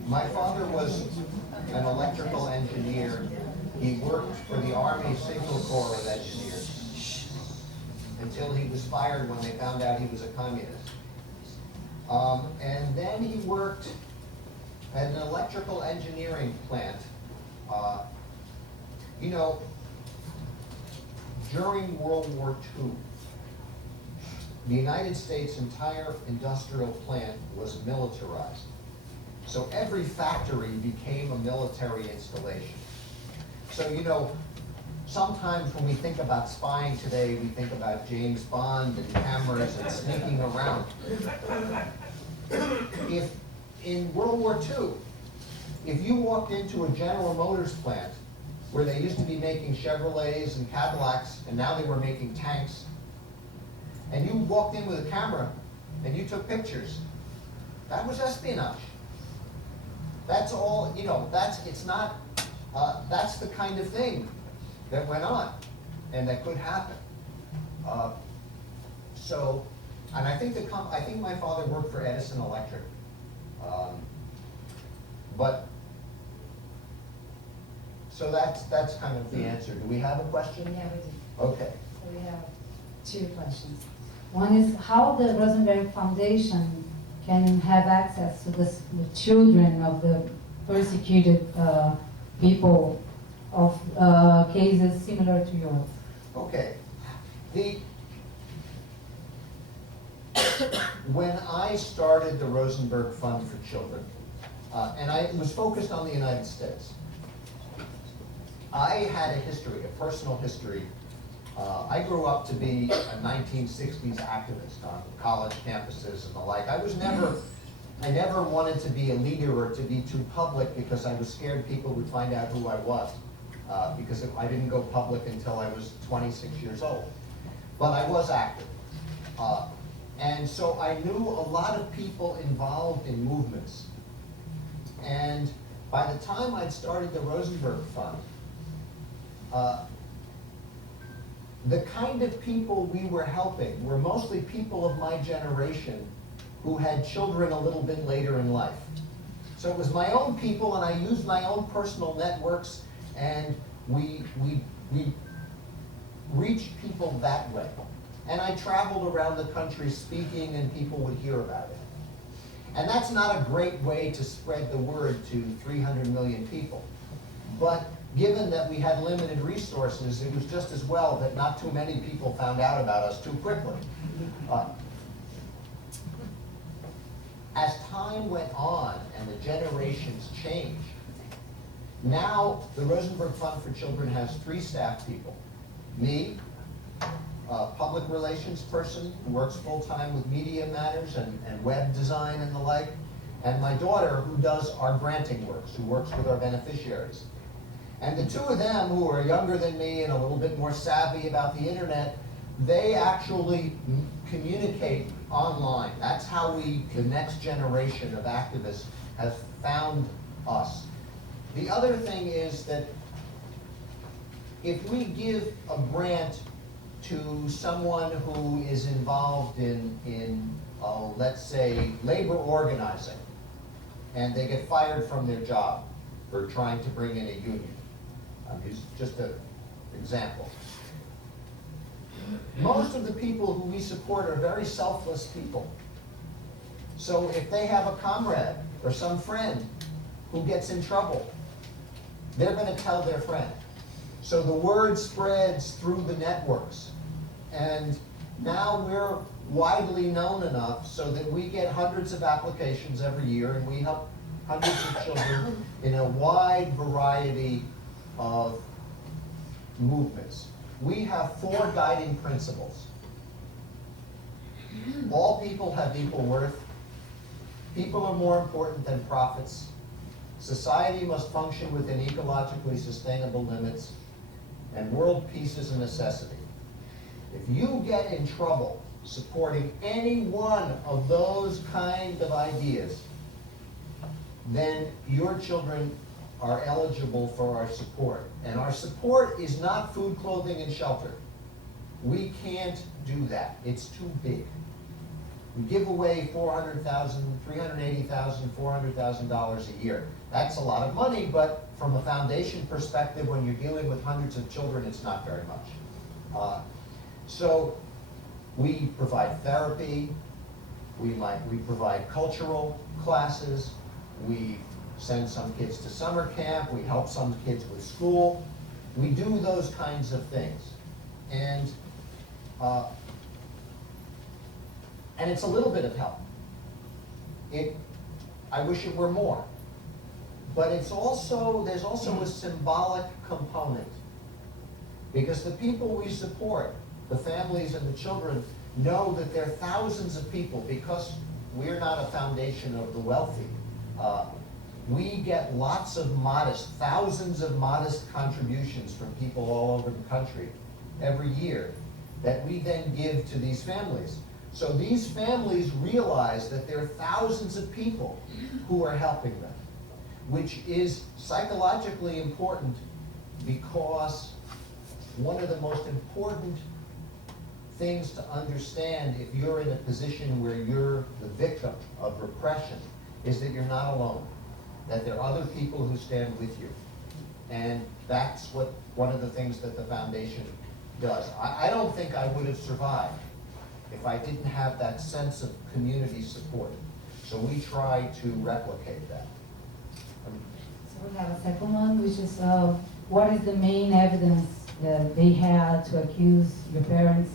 My father was an electrical engineer He worked for the Army Signal Corps of Engineers until he was fired when they found out he was a communist. And then he worked at an electrical engineering plant. You know, during World War II, the United States' entire industrial plant was militarized. So every factory became a military installation. So, you know, sometimes when we think about spying today, we think about James Bond and cameras and sneaking around. If in World War II, if you walked into a General Motors plant where they used to be making Chevrolets and Cadillacs, and now they were making tanks, and you walked in with a camera and you took pictures, that was espionage. That's all, you know, that's the kind of thing that went on and that could happen. And I think my father worked for Edison Electric. So that's kind of the answer. Do we have a question? Yeah, we do. Okay. So we have two questions. One is how the Rosenberg Foundation can have access to the children of the persecuted people of cases similar to yours. Okay. When I started the Rosenberg Fund for Children, and I was focused on the United States, I had a history, a personal history. I grew up to be a 1960s activist on college campuses and the like. I never wanted to be a leader or to be too public because I was scared people would find out who I was. Because I didn't go public until I was 26 years old. But I was active. And so I knew a lot of people involved in movements. And by the time I'd started the Rosenberg Fund, the kind of people we were helping were mostly people of my generation who had children a little bit later in life. So it was my own people, and I used my own personal networks, and we reached people that way. And I traveled around the country speaking, and people would hear about it. And that's not a great way to spread the word to 300 million people. But given that we had limited resources, it was just as well that not too many people found out about us too quickly. As time went on and the generations changed, now the Rosenberg Fund for Children has 3 staff people. Me, a public relations person who works full-time with media matters and web design and the like, and my daughter who does our granting works, who works with our beneficiaries. And the two of them, who are younger than me and a little bit more savvy about the internet, they actually communicate online. That's how the next generation of activists have found us. The other thing is that if we give a grant to someone who is involved in let's say, labor organizing, and they get fired from their job for trying to bring in a union. It's just an example. Most of the people who we support are very selfless people. So if they have a comrade or some friend who gets in trouble, they're going to tell their friend. So the word spreads through the networks. And now we're widely known enough so that we get hundreds of applications every year, and we help hundreds of children in a wide variety of movements. We have 4 guiding principles. All people have equal worth. People are more important than profits. Society must function within ecologically sustainable limits. And world peace is a necessity. If you get in trouble supporting any one of those kind of ideas, then your children are eligible for our support. And our support is not food, clothing, and shelter. We can't do that. It's too big. We give away $400,000, $380,000, $400,000 a year. That's a lot of money, but from a foundation perspective, when you're dealing with hundreds of children, it's not very much. So we provide therapy, we provide cultural classes, we send some kids to summer camp, we help some kids with school. We do those kinds of things. And it's a little bit of help. I wish it were more. But there's also a symbolic component. Because the people we support, the families and the children, know that there are thousands of people, because we're not a foundation of the wealthy. We get thousands of modest contributions from people all over the country every year that we then give to these families. So these families realize that there are thousands of people who are helping them, which is psychologically important, because one of the most important things to understand if you're in a position where you're the victim of repression is that you're not alone, that there are other people who stand with you. And that's one of the things that the foundation does. I don't think I would have survived if I didn't have that sense of community support. So we try to replicate that. So we have a second one, which is what is the main evidence that they had to accuse your parents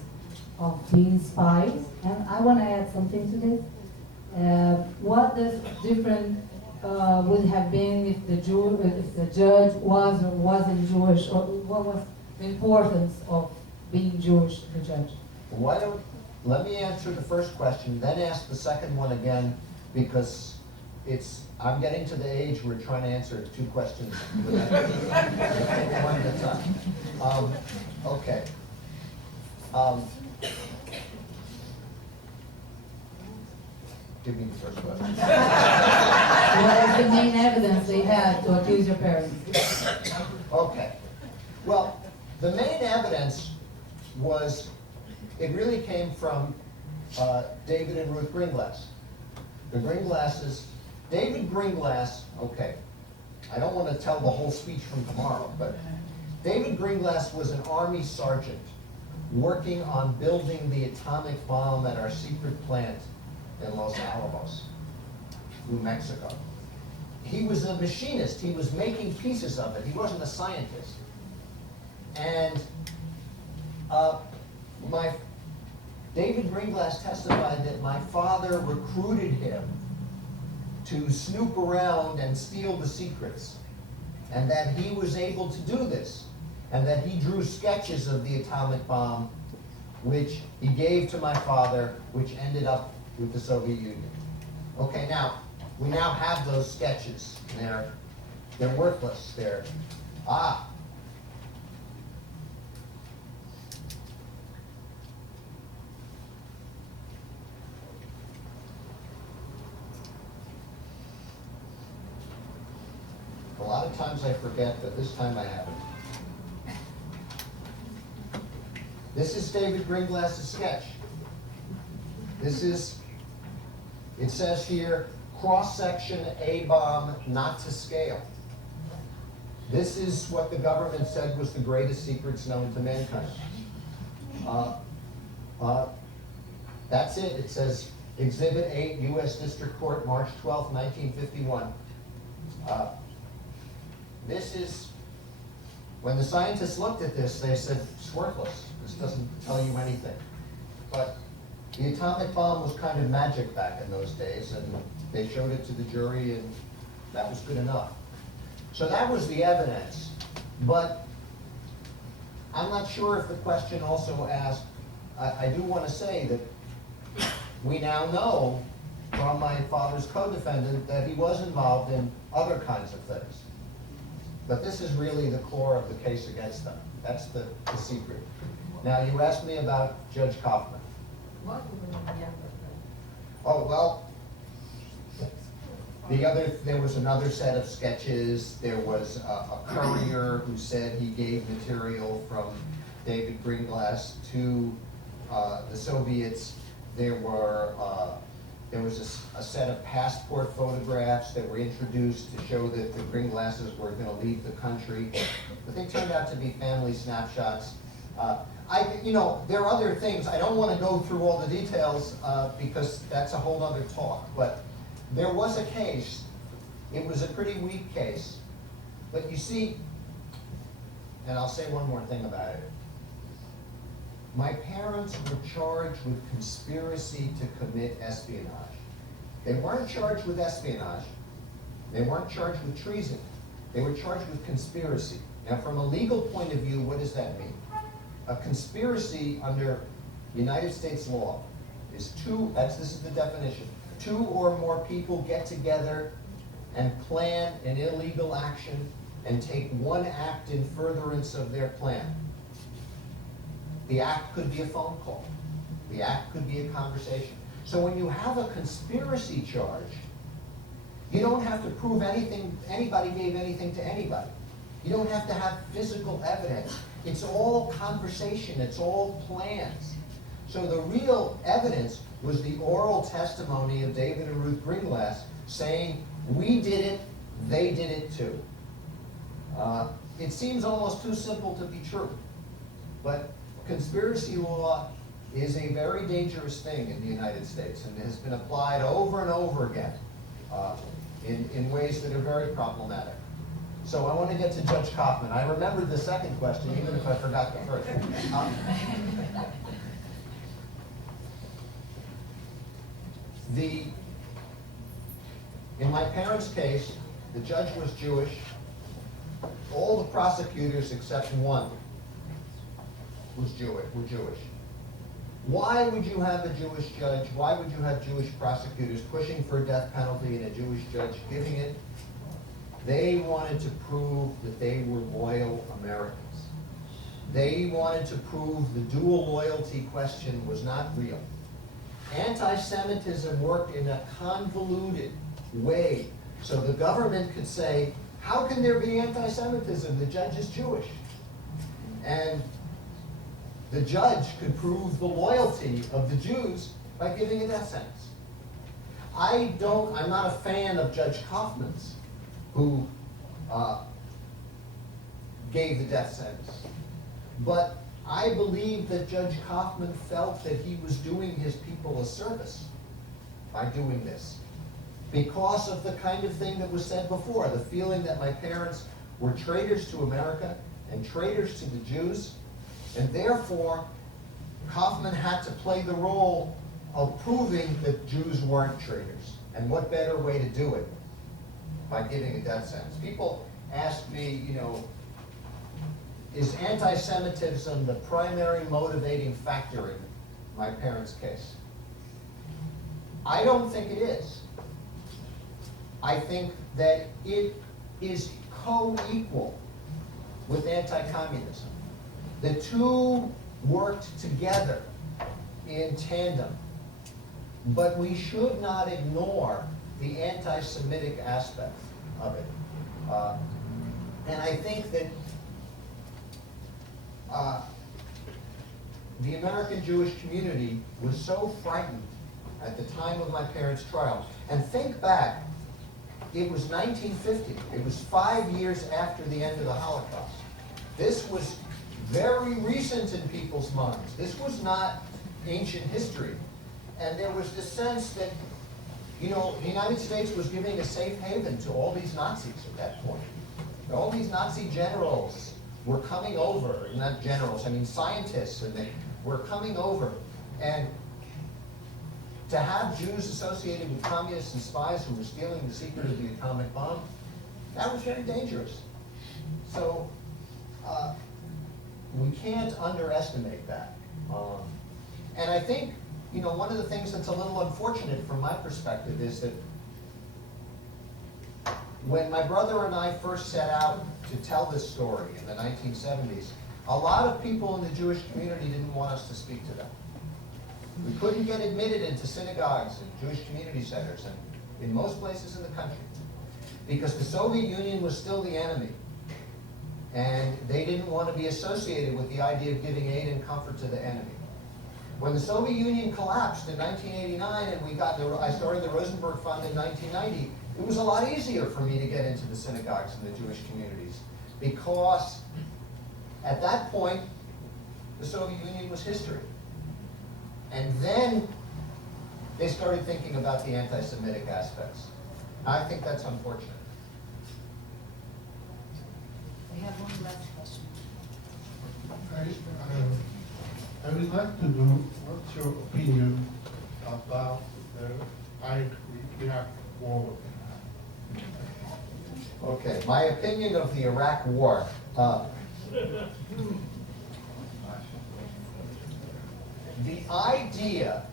of being spies? And I want to add something to this. What does different would have been if the judge was or wasn't Jewish, or what was the importance of being Jewish to the judge? Let me answer the first question, then ask the second one again, because I'm getting to the age where we're trying to answer two questions one at a time. Okay. Give me the first question. What is the main evidence they had to accuse your parents? Okay. Well, the main evidence was, it really came from David and Ruth Greenglass. The Greenglasses, David Greenglass, okay, I don't want to tell the whole speech from tomorrow, but David Greenglass was an Army sergeant working on building the atomic bomb at our secret plant in Los Alamos, New Mexico. He was a machinist. He was making pieces of it. He wasn't a scientist. And David Greenglass testified that my father recruited him to snoop around and steal the secrets, and that he was able to do this, and that he drew sketches of the atomic bomb, which he gave to my father, which ended up with the Soviet Union. Okay, now, we now have those sketches. They're worthless. A lot of times I forget, but this time I haven't. This is David Greenglass's sketch. It says here, cross-section A-bomb not to scale. This is what the government said was the greatest secrets known to mankind. That's it. It says, Exhibit 8, U.S. District Court, March 12, 1951. This is, when the scientists looked at this, they said, it's worthless. This doesn't tell you anything. But the atomic bomb was kind of magic back in those days, and they showed it to the jury, and that was good enough. So that was the evidence. But I'm not sure if the question also asked, I do want to say that we now know from my father's co-defendant that he was involved in other kinds of things. But this is really the core of the case against them. That's the secret. Now, you asked me about Judge Kaufman. Oh, well, there was another set of sketches. There was a courier who said he gave material from David Greenglass to the Soviets. There There was a set of passport photographs that were introduced to show that the Gringlasses were going to leave the country, but they turned out to be family snapshots. There are other things. I don't want to go through all the details because that's a whole other talk, but there was a case. It was a pretty weak case, but you see, and I'll say one more thing about it. My parents were charged with conspiracy to commit espionage. They weren't charged with espionage. They weren't charged with treason. They were charged with conspiracy. Now, from a legal point of view, what does that mean? A conspiracy under United States law is this is the definition, 2 or more people get together and plan an illegal action and take one act in furtherance of their plan. The act could be a phone call. The act could be a conversation. So when you have a conspiracy charge, you don't have to prove anybody gave anything to anybody. You don't have to have physical evidence. It's all conversation. It's all plans. So the real evidence was the oral testimony of David and Ruth Gringlass saying, we did it, they did it too. It seems almost too simple to be true, but conspiracy law is a very dangerous thing in the United States and has been applied over and over again in ways that are very problematic. So I want to get to Judge Kaufman. I remembered the second question, even if I forgot the first. In my parents' case, the judge was Jewish. All the prosecutors except one were Jewish. Why would you have a Jewish judge? Why would you have Jewish prosecutors pushing for a death penalty and a Jewish judge giving it? They wanted to prove that they were loyal Americans. They wanted to prove the dual loyalty question was not real. Anti-Semitism worked in a convoluted way so the government could say, how can there be anti-Semitism? The judge is Jewish. And the judge could prove the loyalty of the Jews by giving a death sentence. I'm not a fan of Judge Kaufman's, who gave the death sentence. But I believe that Judge Kaufman felt that he was doing his people a service by doing this, because of the kind of thing that was said before, the feeling that my parents were traitors to America and traitors to the Jews, and therefore Kaufman had to play the role of proving that Jews weren't traitors. And what better way to do it by giving a death sentence? People ask me, is anti-Semitism the primary motivating factor in my parents' case? I don't think it is. I think that it is co-equal with anti-communism. The two worked together in tandem, but we should not ignore the anti-Semitic aspect of it. And I think that the American Jewish community was so frightened at the time of my parents' trial. And think back, it was 1950. It was 5 years after the end of the Holocaust. This was very recent in people's minds. This was not ancient history. And there was this sense that, the United States was giving a safe haven to all these Nazis at that point. All these Nazi generals were coming over, not generals, I mean scientists, and they were coming over. And to have Jews associated with communists and spies who were stealing the secret of the atomic bomb, that was very dangerous. So we can't underestimate that. And I think, one of the things that's a little unfortunate from my perspective is that when my brother and I first set out to tell this story in the 1970s, a lot of people in the Jewish community didn't want us to speak to them. We couldn't get admitted into synagogues and Jewish community centers and in most places in the country because the Soviet Union was still the enemy. And they didn't want to be associated with the idea of giving aid and comfort to the enemy. When the Soviet Union collapsed in 1989 and I started the Rosenberg Fund in 1990, it was a lot easier for me to get into the synagogues and the Jewish communities, because at that point, the Soviet Union was history. And then they started thinking about the anti-Semitic aspects. I think that's unfortunate. We have one last question. I would like to know what's your opinion about the Iraq war. Okay, my opinion of the Iraq War. The idea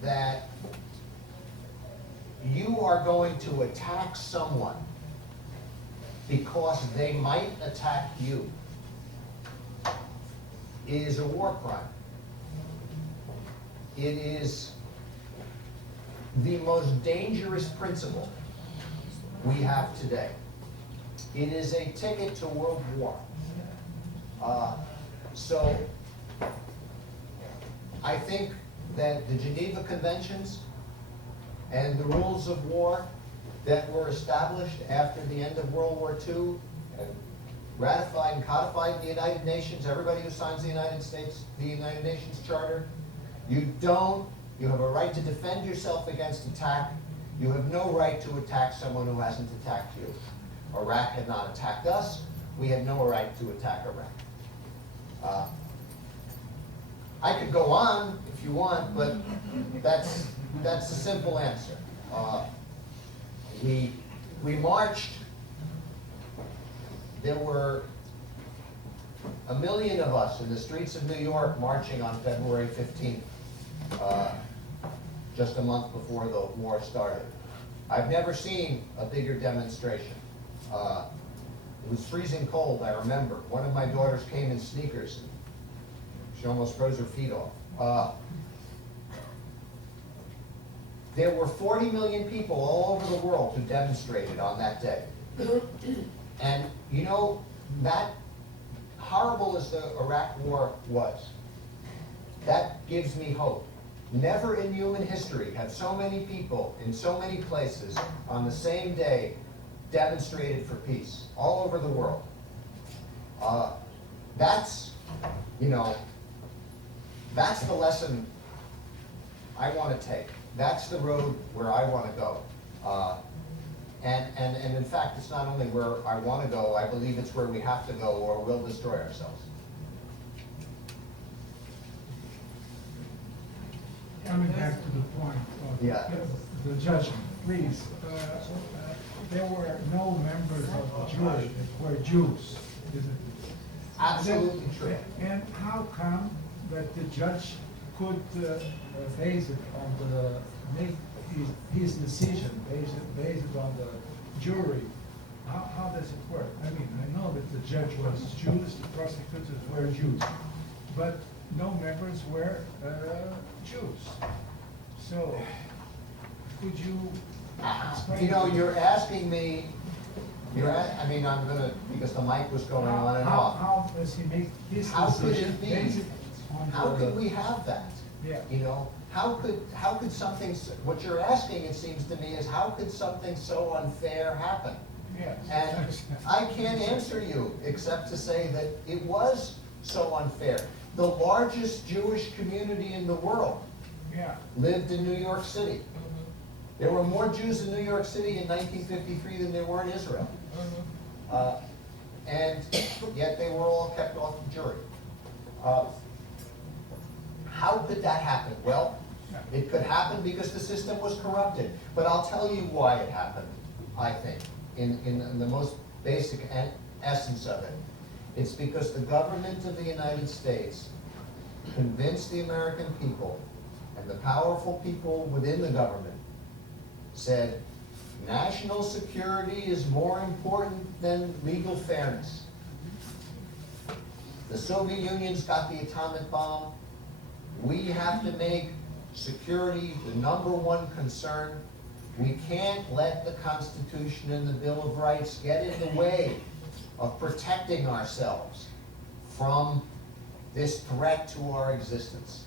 that you are going to attack someone because they might attack you is a war crime. It is the most dangerous principle we have today. It is a ticket to world war. So I think that the Geneva Conventions and the rules of war that were established after the end of World War II and ratified and codified in the United Nations, everybody who signs the United Nations Charter, you have a right to defend yourself against attack. You have no right to attack someone who hasn't attacked you. Iraq had not attacked us. We had no right to attack Iraq. I could go on if you want, but that's a simple answer. We marched. There were 1 million of us in the streets of New York marching on February 15th, just a month before the war started. I've never seen a bigger demonstration. It was freezing cold, I remember. One of my daughters came in sneakers. She almost froze her feet off. There were 40 million people all over the world who demonstrated on that day. And you know, that horrible as the Iraq War was, that gives me hope. Never in human history have so many people in so many places on the same day demonstrated for peace all over the world. That's the lesson I want to take. That's the road where I want to go. And in fact, it's not only where I want to go, I believe it's where we have to go, or we'll destroy ourselves. Coming back to the point of the judgment, please. There were no members of the jury that were Jews, isn't it? Absolutely true. And how come that the judge could base it on make his decision based on the jury? How does it work? I mean, I know that the judge was Jewish, the prosecutors were Jews, but no members were Jews. So, could you explain? You know, you're asking me. I mean, I'm gonna, because the mic was going on and off. How does he make his How could decision it be? based on How could we have that? Yeah. You know, how could something? What you're asking, it seems to me, is how could something so unfair happen? Yes. And I can't answer you except to say that it was so unfair. The largest Jewish community in the world lived in New York City. There were more Jews in New York City in 1953 than there were in Israel. And yet they were all kept off the jury. How could that happen? Well, it could happen because the system was corrupted. But I'll tell you why it happened, I think, in the most basic essence of it. It's because the government of the United States convinced the American people, and the powerful people within the government said, national security is more important than legal fairness. The Soviet Union's got the atomic bomb. We have to make security the #1 concern. We can't let the Constitution and the Bill of Rights get in the way of protecting ourselves from this threat to our existence.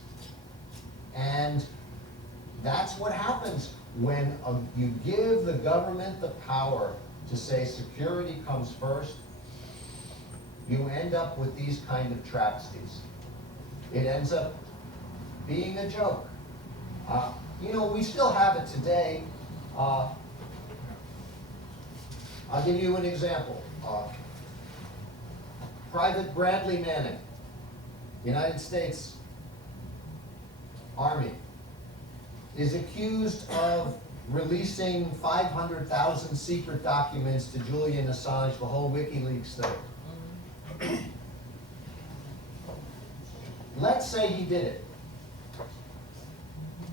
And that's what happens when you give the government the power to say security comes first. You end up with these kind of travesties. It ends up being a joke. You know, we still have it today. I'll give you an example. Private Bradley Manning, United States Army, is accused of releasing 500,000 secret documents to Julian Assange, the whole WikiLeaks thing. Let's say he did it.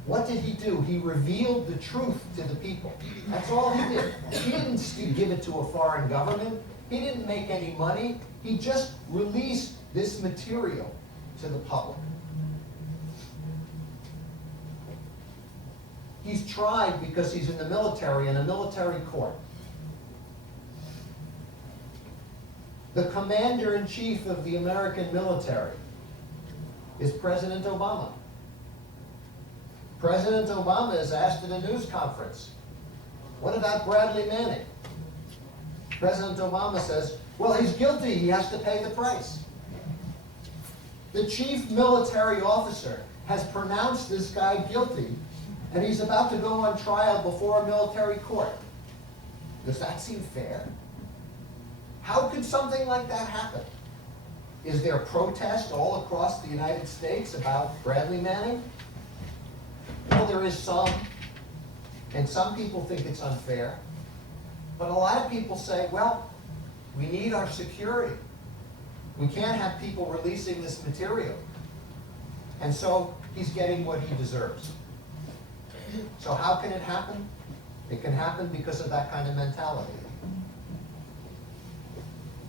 What did he do? He revealed the truth to the people. That's all he did. He didn't give it to a foreign government. He didn't make any money. He just released this material to the public. He's tried because he's in the military, in a military court. The commander-in-chief of the American military is President Obama. President Obama is asked at a news conference, what about Bradley Manning? President Obama says, well, he's guilty, he has to pay the price. The chief military officer has pronounced this guy guilty, and he's about to go on trial before a military court. Does that seem fair? How could something like that happen? Is there protest all across the United States about Bradley Manning? Well, there is some, and some people think it's unfair. But a lot of people say, well, we need our security. We can't have people releasing this material. And so he's getting what he deserves. So how can it happen? It can happen because of that kind of mentality.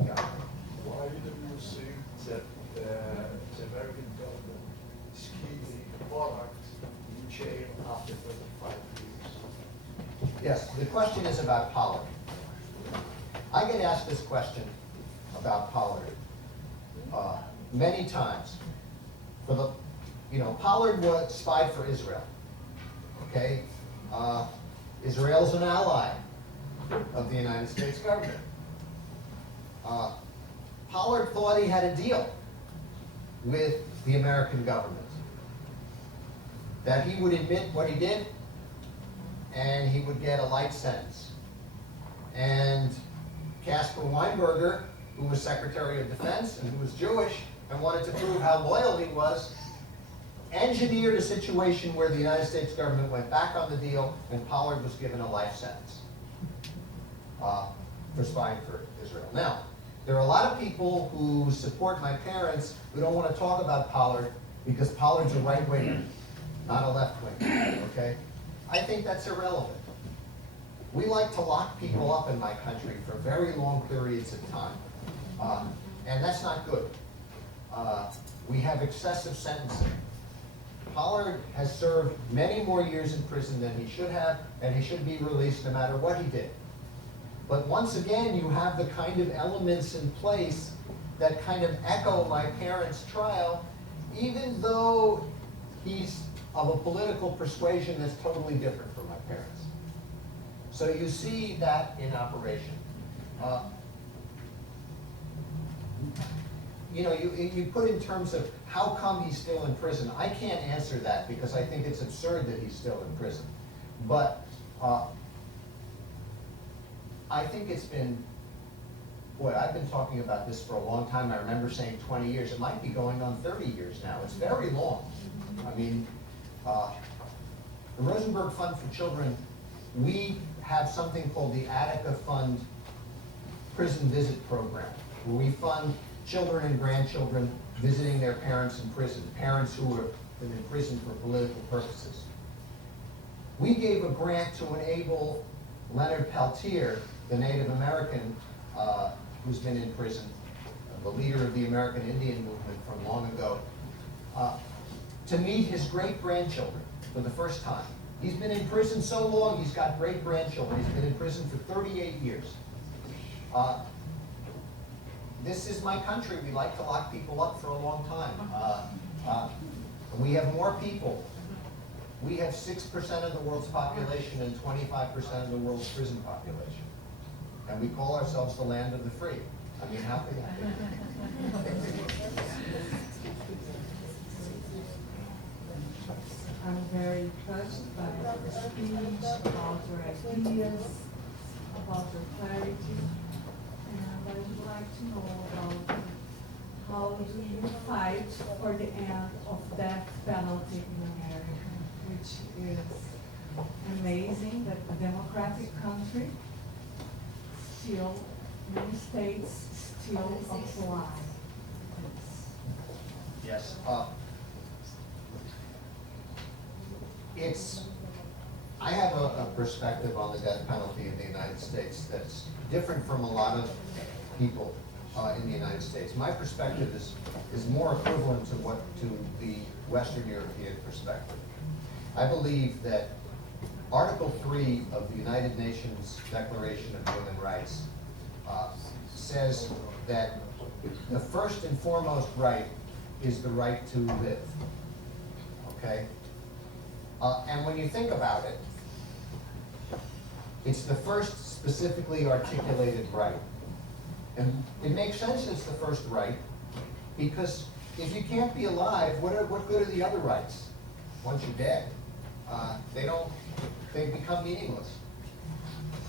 Yeah. Why do you think that the American government is keeping products in jail after 35 years? Yes, the question is about Pollard. I get asked this question about Pollard many times. Pollard was spied for Israel. Okay, Israel's an ally of the United States government. Pollard thought he had a deal with the American government, that he would admit what he did and he would get a light sentence. And Caspar Weinberger, who was Secretary of Defense and who was Jewish and wanted to prove how loyal he was, engineered a situation where the United States government went back on the deal and Pollard was given a life sentence for spying for Israel. Now, there are a lot of people who support my parents who don't want to talk about Pollard because Pollard's a right-winger, not a left-winger, okay? I think that's irrelevant. We like to lock people up in my country for very long periods of time, and that's not good. We have excessive sentencing. Pollard has served many more years in prison than he should have, and he should be released no matter what he did. But once again, you have the kind of elements in place that kind of echo my parents' trial, even though he's of a political persuasion that's totally different from my parents. So you see that in operation. You put in terms of how come he's still in prison. I can't answer that because I think it's absurd that he's still in prison. But I think it's been, I've been talking about this for a long time. I remember saying 20 years. It might be going on 30 years now. It's very long. I mean, the Rosenberg Fund for Children, we have something called the Attica Fund Prison Visit Program, where we fund children and grandchildren visiting their parents in prison, parents who have been in prison for political purposes. We gave a grant to enable Leonard Peltier, the Native American who's been in prison, the leader of the American Indian movement from long ago, to meet his great-grandchildren for the first time. He's been in prison so long, he's got great-grandchildren. He's been in prison for 38 years. this is my country. We like to lock people up for a long time. We have more people. We have 6% of the world's population and 25% of the world's prison population. And we call ourselves the land of the free. I mean, how can that be? I'm very touched by the speech, about your ideas, about your clarity, and I would like to know about how do you fight for the end of death penalty in America, which is amazing that a democratic country still, many states still apply this. Yes. I have a perspective on the death penalty in the United States that's different from a lot of people in the United States. My perspective is more equivalent to the Western European perspective. I believe that Article 3 of the United Nations Declaration of Human Rights says that the first and foremost right is the right to live. Okay? And when you think about it, it's the first specifically articulated right. And it makes sense it's the first right, because if you can't be alive, what good are the other rights? Once you're dead, they become meaningless.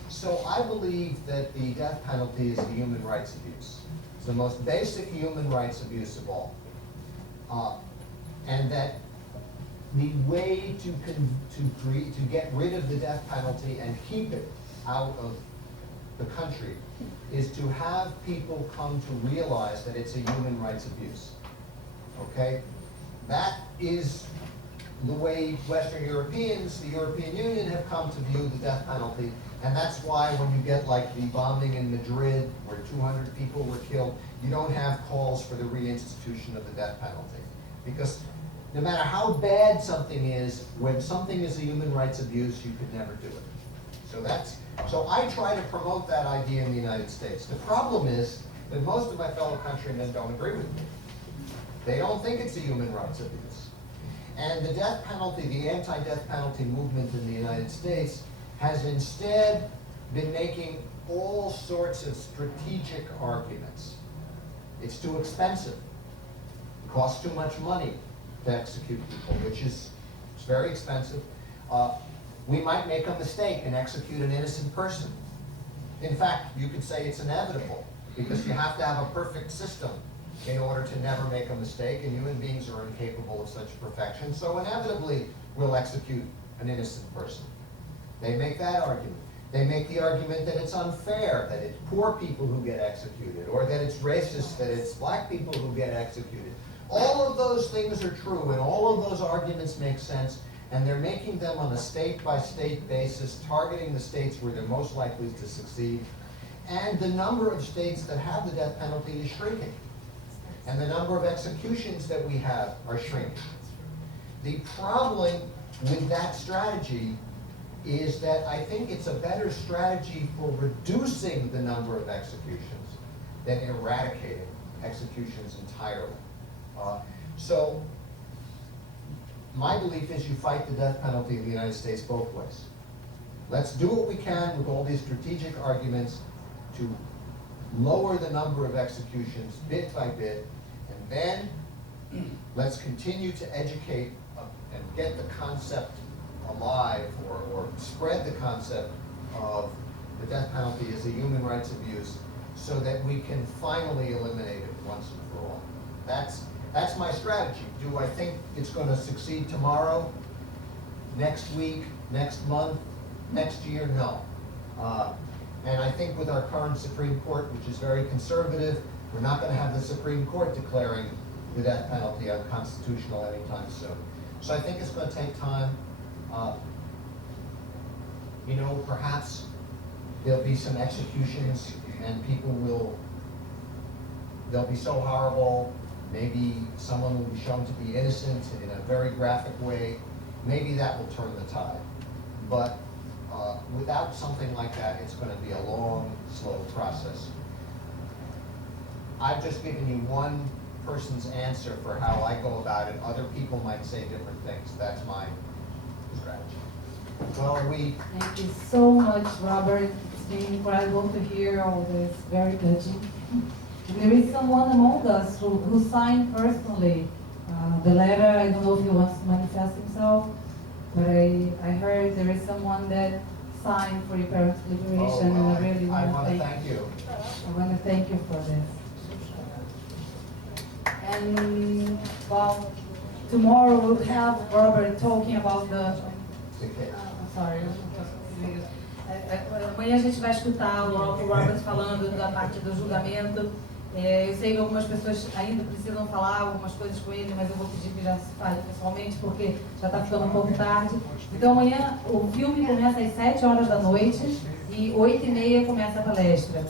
So I believe that the death penalty is a human rights abuse. It's the most basic human rights abuse of all. And that the way to get rid of the death penalty and keep it out of the country is to have people come to realize that it's a human rights abuse. Okay? That is the way Western Europeans, the European Union, have come to view the death penalty. And that's why when you get like the bombing in Madrid, where 200 people were killed, you don't have calls for the reinstitution of the death penalty. Because no matter how bad something is, when something is a human rights abuse, you could never do it. So I try to promote that idea in the United States. The problem is that most of my fellow countrymen don't agree with me. They don't think it's a human rights abuse. And the death penalty, the anti-death penalty movement in the United States has instead been making all sorts of strategic arguments. It's too expensive. It costs too much money to execute people, which is very expensive. We might make a mistake and execute an innocent person. In fact, you could say it's inevitable, because you have to have a perfect system in order to never make a mistake, and human beings are incapable of such perfection, so inevitably we'll execute an innocent person. They make that argument. They make the argument that it's unfair, that it's poor people who get executed, or that it's racist, that it's black people who get executed. All of those things are true, and all of those arguments make sense, and they're making them on a state-by-state basis, targeting the states where they're most likely to succeed. And the number of states that have the death penalty is shrinking. And the number of executions that we have are shrinking. The problem with that strategy is that I think it's a better strategy for reducing the number of executions than eradicating executions entirely. So my belief is you fight the death penalty in the United States both ways. Let's do what we can with all these strategic arguments to lower the number of executions bit by bit, and then let's continue to educate and get the concept alive, or spread the concept of the death penalty as a human rights abuse, so that we can finally eliminate it once and for all. That's my strategy. Do I think it's going to succeed tomorrow, next week, next month, next year? No. And I think with our current Supreme Court, which is very conservative, we're not going to have the Supreme Court declaring the death penalty unconstitutional anytime soon. So I think it's going to take time. Perhaps there'll be some executions and they'll be so horrible, maybe someone will be shown to be innocent in a very graphic way. Maybe that will turn the tide. But without something like that, it's going to be a long, slow process. I've just given you one person's answer for how I go about it. Other people might say different things. That's my strategy. Well, Thank you so much, Robert. It's been incredible to hear all this. Very touching. There is someone among us who signed personally the letter. I don't know if he wants to manifest himself, but I heard there is someone that signed for your parents' liberation, and I really want to thank you. I want to thank you for this. And well, tomorrow we'll have Robert talking about the. Sorry, eu não posso conseguir. Amanhã a gente vai escutar o Robert falando da parte do julgamento. Eu sei que algumas pessoas ainda precisam falar algumas coisas com ele, mas eu vou pedir que já se fale pessoalmente, porque já está ficando um pouco tarde. Então amanhã o filme começa às 7 horas da noite e 8h30 começa a palestra.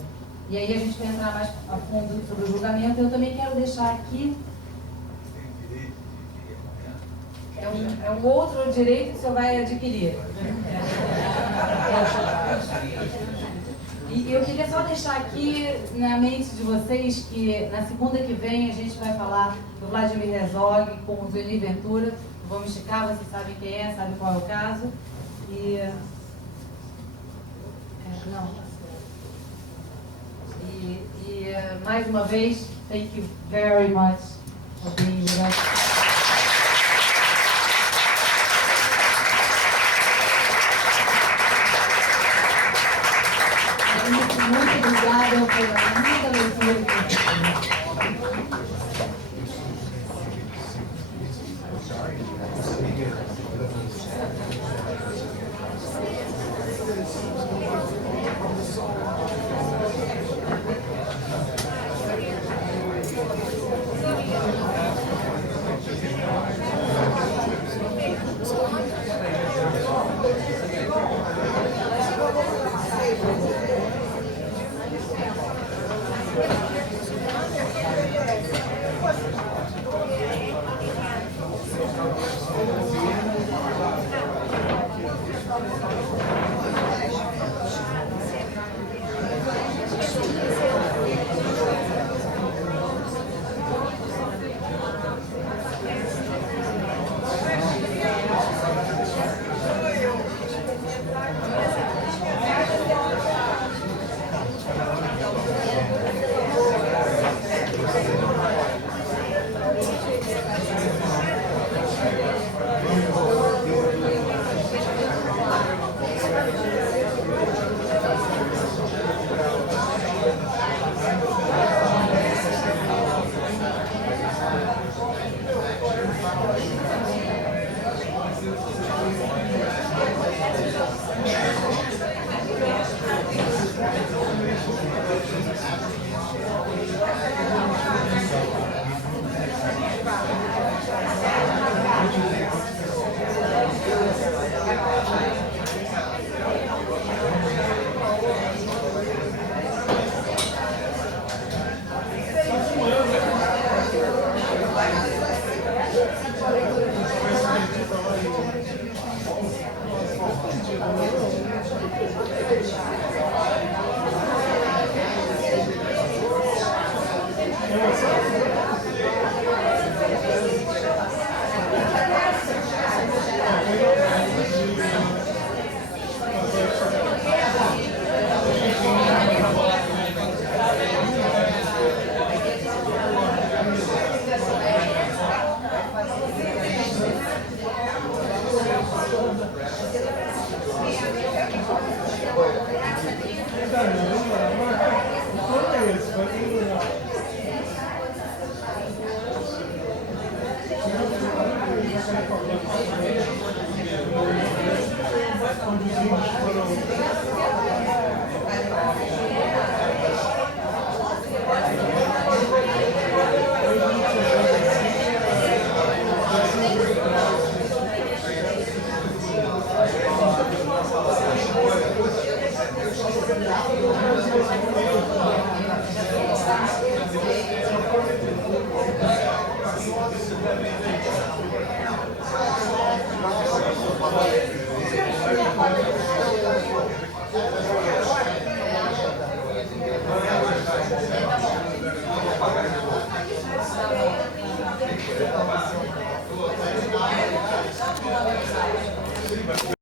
E aí a gente vai entrar mais a fundo sobre o julgamento. Eu também quero deixar aqui. É um outro direito que o senhor vai adquirir. E eu queria só deixar aqui na mente de vocês que na segunda que vem a gente vai falar do Vladimir Herzog com o Zeli Ventura. Vamos esticar, vocês sabem quem é, sabem qual é o caso. Mais uma vez, thank you very much for being with us. Muito obrigada pela muita leitura.